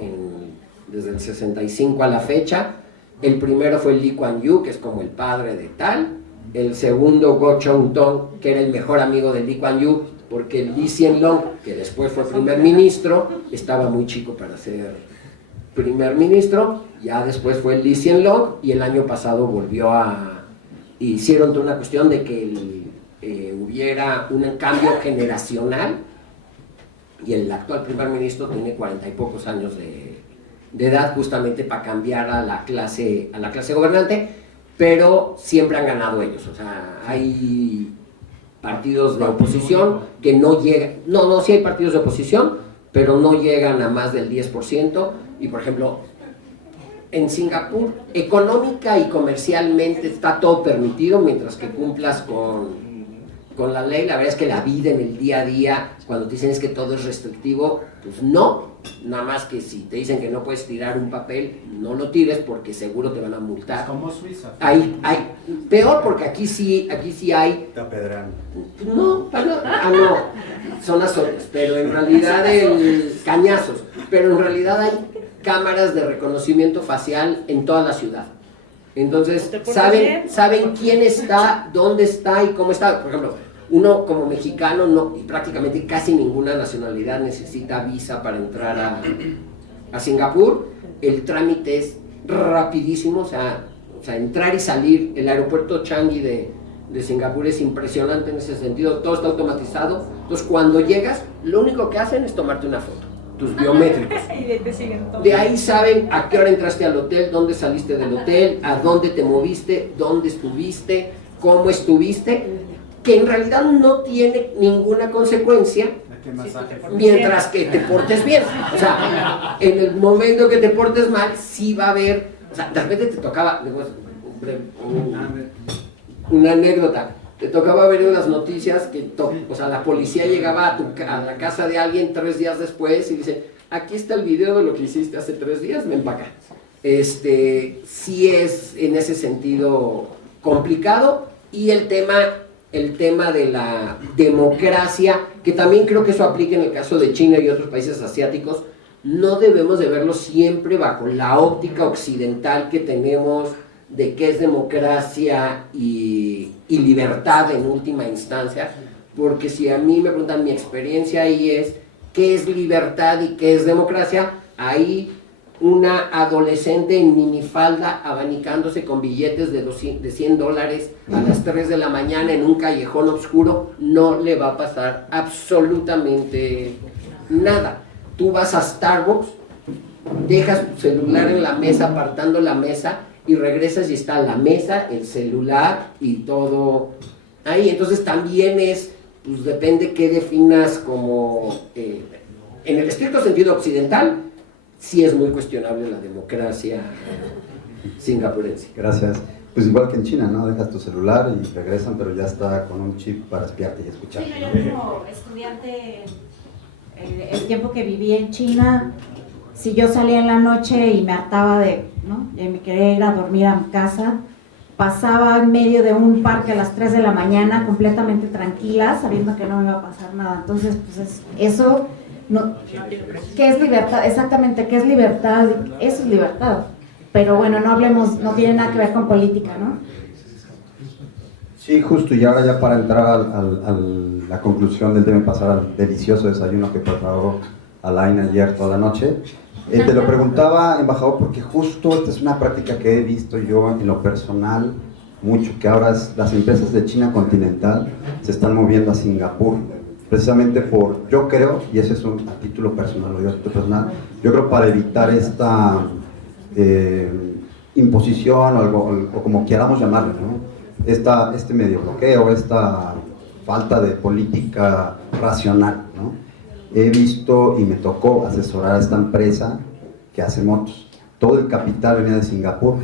desde el 65 a la fecha. El primero fue Lee Kuan Yew, que es como el padre de tal. El segundo, Goh Chok Tong, que era el mejor amigo de Lee Kuan Yew, porque Lee Hsien Loong, que después fue primer ministro, estaba muy chico para ser primer ministro, ya después fue Lee Hsien Loong y el año pasado hicieron toda una cuestión de que hubiera un cambio generacional y el actual primer ministro tiene 40 y pocos años de edad justamente para cambiar a la clase gobernante, pero siempre han ganado ellos, o sea, hay partidos de oposición que no llegan, sí hay partidos de oposición, pero no llegan a más del 10%, y por ejemplo, en Singapur, económica y comercialmente está todo permitido mientras que cumplas con la ley. La verdad es que la vida en el día a día, cuando te dicen es que todo es restrictivo, pues no, nada más que si te dicen que no puedes tirar un papel, no lo tires porque seguro te van a multar. Es como Suiza. Peor porque aquí sí hay... Está pedrando. No, son azotes, pero en realidad cañazos, pero en realidad hay cámaras de reconocimiento facial en toda la ciudad. Entonces, saben quién está, dónde está y cómo está. Por ejemplo, uno como mexicano, y prácticamente casi ninguna nacionalidad necesita visa para entrar a Singapur. El trámite es rapidísimo, o sea, entrar y salir. El aeropuerto Changi de Singapur es impresionante en ese sentido, todo está automatizado. Entonces, cuando llegas, lo único que hacen es tomarte una foto, tus biométricos. De ahí saben a qué hora entraste al hotel, dónde saliste del hotel, a dónde te moviste, dónde estuviste, cómo estuviste, que en realidad no tiene ninguna consecuencia mientras que te portes bien. O sea, en el momento que te portes mal, sí va a haber, o sea, de repente te tocaba, una anécdota, te tocaba ver en las noticias que o sea, la policía llegaba a la casa de alguien 3 días después y dice, aquí está el video de lo que hiciste hace 3 días, ven para acá. Sí es en ese sentido complicado, y el tema de la democracia, que también creo que eso aplica en el caso de China y otros países asiáticos, no debemos de verlo siempre bajo la óptica occidental que tenemos de qué es democracia y libertad en última instancia, porque si a mí me preguntan, mi experiencia ahí es qué es libertad y qué es democracia, ahí una adolescente en minifalda abanicándose con billetes de $100 a las 3 de la mañana en un callejón oscuro, no le va a pasar absolutamente nada. Tú vas a Starbucks, dejas tu celular en la mesa, apartando la mesa, y regresas y está la mesa, el celular y todo ahí. Entonces también pues depende qué definas como, en el estricto sentido occidental, sí es muy cuestionable la democracia singapurense. Gracias. Pues igual que en China, ¿no? Dejas tu celular y regresan, pero ya está con un chip para espiarte y escuchar. Sí, yo como estudiante, el tiempo que viví en China, si yo salía en la noche y me hartaba y me quería ir a dormir a mi casa, pasaba en medio de un parque a las 3 de la mañana completamente tranquila, sabiendo que no me iba a pasar nada. Entonces, pues eso, ¿qué es libertad? Exactamente, ¿qué es libertad? Eso es libertad. Pero bueno, no tiene nada que ver con política, ¿no? Sí, justo, y ahora ya para entrar a la conclusión del tema, pasar al delicioso desayuno que preparó Alain ayer toda la noche. Te lo preguntaba, embajador, porque justo esta es una práctica que he visto yo en lo personal mucho, que ahora las empresas de China continental se están moviendo a Singapur, precisamente yo creo, y ese es a título personal, lo digo a título personal, yo creo para evitar esta imposición o como queramos llamarlo, ¿no? Este medio bloqueo, esta falta de política racional, ¿no? He visto y me tocó asesorar a esta empresa que hace motos. Todo el capital venía de Singapur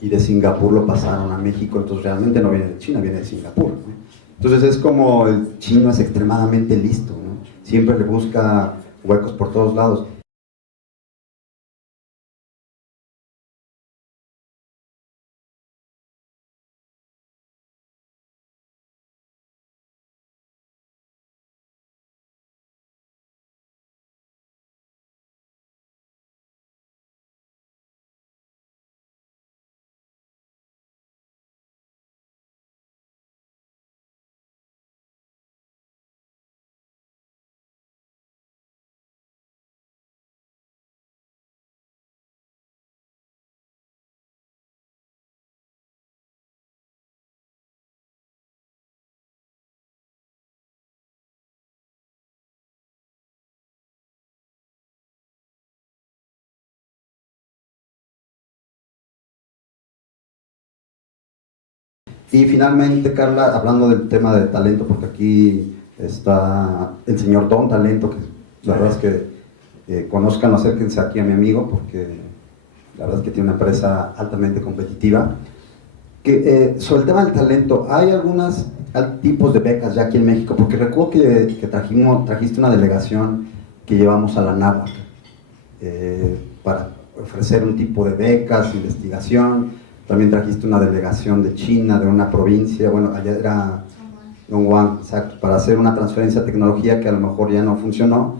y de Singapur lo pasaron a México, entonces realmente no viene de China, viene de Singapur, ¿no? Entonces es como el chino es extremadamente listo, ¿no? Siempre le busca huecos por todos lados. Y finalmente, Carla, hablando del tema del talento, porque aquí está el señor Don Talento, que la verdad es que conozcan, acérquense aquí a mi amigo, porque la verdad es que tiene una empresa altamente competitiva. Sobre el tema del talento, hay algunos tipos de becas ya aquí en México, porque recuerdo que trajiste una delegación que llevamos a la NAVAC para ofrecer un tipo de becas, investigación. También trajiste una delegación de China, de una provincia, bueno, allá era Dongguan, exacto, para hacer una transferencia de tecnología que a lo mejor ya no funcionó.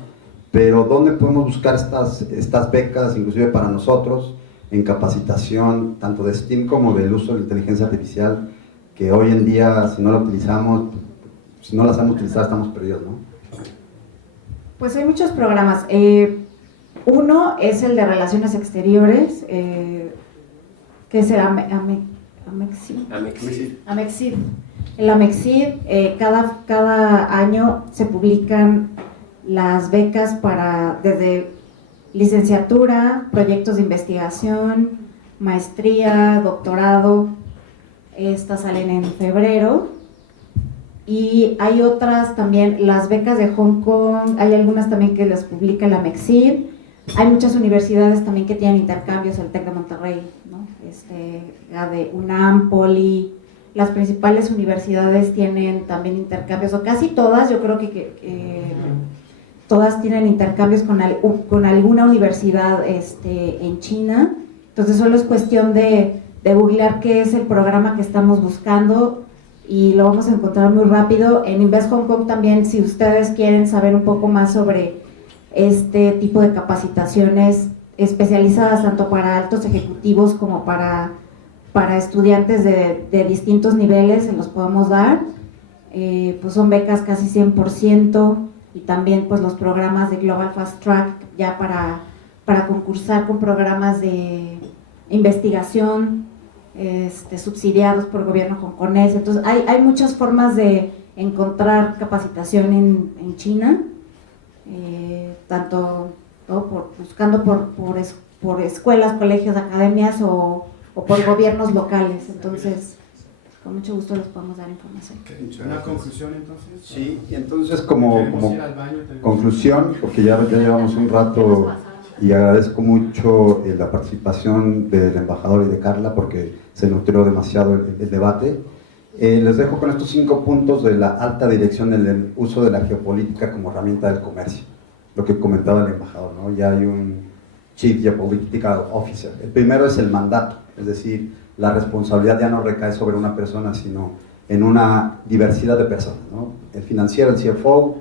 Pero ¿dónde podemos buscar estas becas, inclusive para nosotros, en capacitación, tanto de STEAM como del uso de la inteligencia artificial, que hoy en día, si no la utilizamos, si no la sabemos utilizar, estamos perdidos, ¿no? Pues hay muchos programas. Uno es el de Relaciones Exteriores, que es el Amexid. El Amexid, cada año se publican las becas para desde licenciatura, proyectos de investigación, maestría, doctorado. Estas salen en febrero. Y hay otras también, las becas de Hong Kong, hay algunas también que las publica la Amexid. Hay muchas universidades también que tienen intercambios, el TEC de Monterrey, ¿no? La de UNAM, Poli, las principales universidades tienen también intercambios, o casi todas, yo creo que todas tienen intercambios con alguna universidad en China. Entonces solo es cuestión de googlear qué es el programa que estamos buscando y lo vamos a encontrar muy rápido. En Invest Hong Kong también, si ustedes quieren saber un poco más sobre este tipo de capacitaciones especializadas tanto para altos ejecutivos como para estudiantes de distintos niveles, se los podemos dar. Pues son becas casi 100%, y también pues los programas de Global Fast Track ya para concursar con programas de investigación subsidiados por el gobierno hongkonés. Entonces hay muchas formas de encontrar capacitación en China, tanto buscando por escuelas, colegios, academias o por gobiernos locales. Entonces, con mucho gusto les podemos dar información. ¿Una conclusión entonces? Sí, y entonces como conclusión, porque ya llevamos un rato y agradezco mucho la participación del embajador y de Carla porque se nutrió demasiado el debate. Les dejo con estos 5 puntos de la alta dirección en el uso de la geopolítica como herramienta del comercio. Lo que comentaba el embajador, ¿no? Ya hay un Chief Geopolitical Officer. El primero es el mandato, es decir, la responsabilidad ya no recae sobre una persona, sino en una diversidad de personas, ¿no? El financiero, el CFO,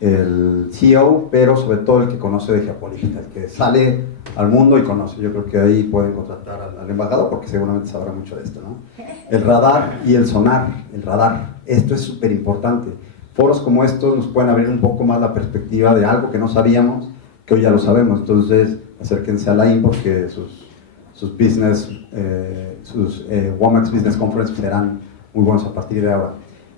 el CEO, pero sobre todo el que conoce de geopolítica, el que sale al mundo y conoce. Yo creo que ahí pueden contratar al embajador porque seguramente sabrá mucho de esto, ¿no? El radar y el sonar, el radar, esto es súper importante. Foros como estos nos pueden abrir un poco más la perspectiva de algo que no sabíamos, que hoy ya lo sabemos. Entonces acérquense a la IN porque sus business, WOMEX Business Conference serán muy buenos a partir de ahora.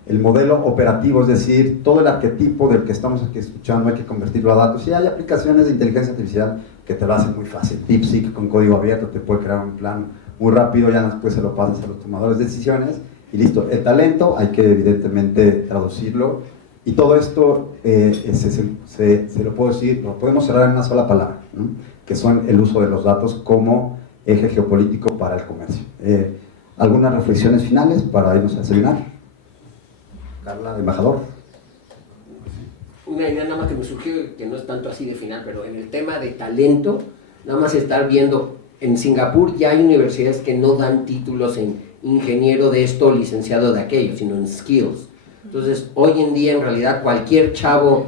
El modelo operativo, es decir, todo el arquetipo del que estamos aquí escuchando hay que convertirlo a datos. Y hay aplicaciones de inteligencia artificial que te lo hacen muy fácil. DeepSeek con código abierto te puede crear un plan muy rápido, ya después se lo pasas a los tomadores de decisiones y listo. El talento hay que evidentemente traducirlo y todo esto se lo puedo decir, lo podemos cerrar en una sola palabra, ¿no? Que son el uso de los datos como eje geopolítico para el comercio. ¿Algunas reflexiones finales para irnos a desayunar? Carla, embajador. Una idea nada más que me surgió, que no es tanto así de final, pero en el tema de talento, nada más estar viendo, en Singapur ya hay universidades que no dan títulos en ingeniero de esto o licenciado de aquello, sino en skills. Entonces, hoy en día en realidad cualquier chavo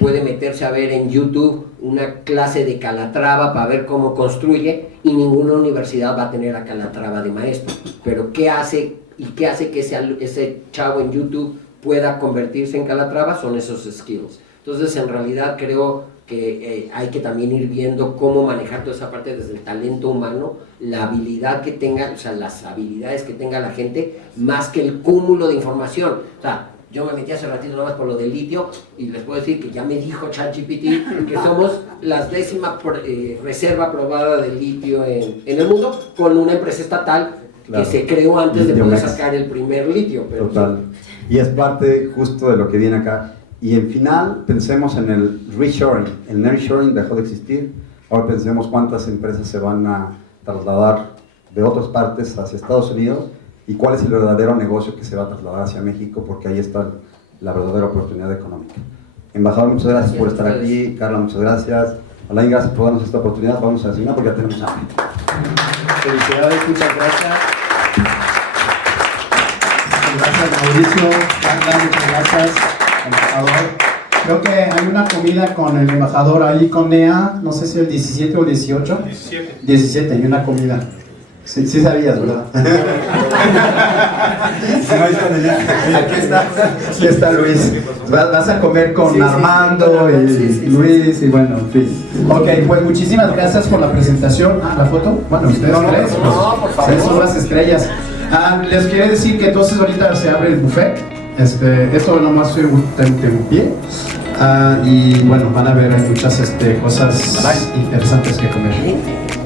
puede meterse a ver en YouTube una clase de Calatrava para ver cómo construye y ninguna universidad va a tener a Calatrava de maestro. Pero ¿qué hace que ese chavo en YouTube pueda convertirse en Calatrava? Son esos skills. Entonces, en realidad creo que hay que también ir viendo cómo manejar toda esa parte desde el talento humano, la habilidad que tenga, o sea, las habilidades que tenga la gente, más que el cúmulo de información. O sea, yo me metí hace ratito nada más por lo del litio y les puedo decir que ya me dijo ChatGPT que somos la 10ª reserva probada de litio en el mundo con una empresa estatal Claro. que se creó antes de poder Litio-Mex. sacar el primer litio. Pero Total. Y es parte justo de lo que viene acá. Y en final, pensemos en el reshoring. El nearshoring dejó de existir. Ahora pensemos cuántas empresas se van a trasladar de otras partes hacia Estados Unidos y cuál es el verdadero negocio que se va a trasladar hacia México, porque ahí está la verdadera oportunidad económica. Embajador, muchas gracias por estar aquí. Carla, muchas gracias. Alain, gracias por darnos esta oportunidad. Vamos a desayunar porque ya tenemos hambre. Felicidades, muchas gracias. Gracias, Mauricio. Carla, muchas gracias, embajador. Creo que hay una comida con el embajador ahí con NEA, no sé si el 17 o el 18. 17. 17, hay una comida. Sí, sí sabías, ¿verdad? Aquí está Luis. Vas a comer con Armando y Luis y bueno, en fin. Ok, pues muchísimas gracias por la presentación. La foto. Bueno, ustedes tres. por favor. Ustedes son las estrellas. Les quiero decir que entonces ahorita se abre el buffet. Esto nomás fue un pie. Y bueno, van a ver muchas cosas interesantes que comer.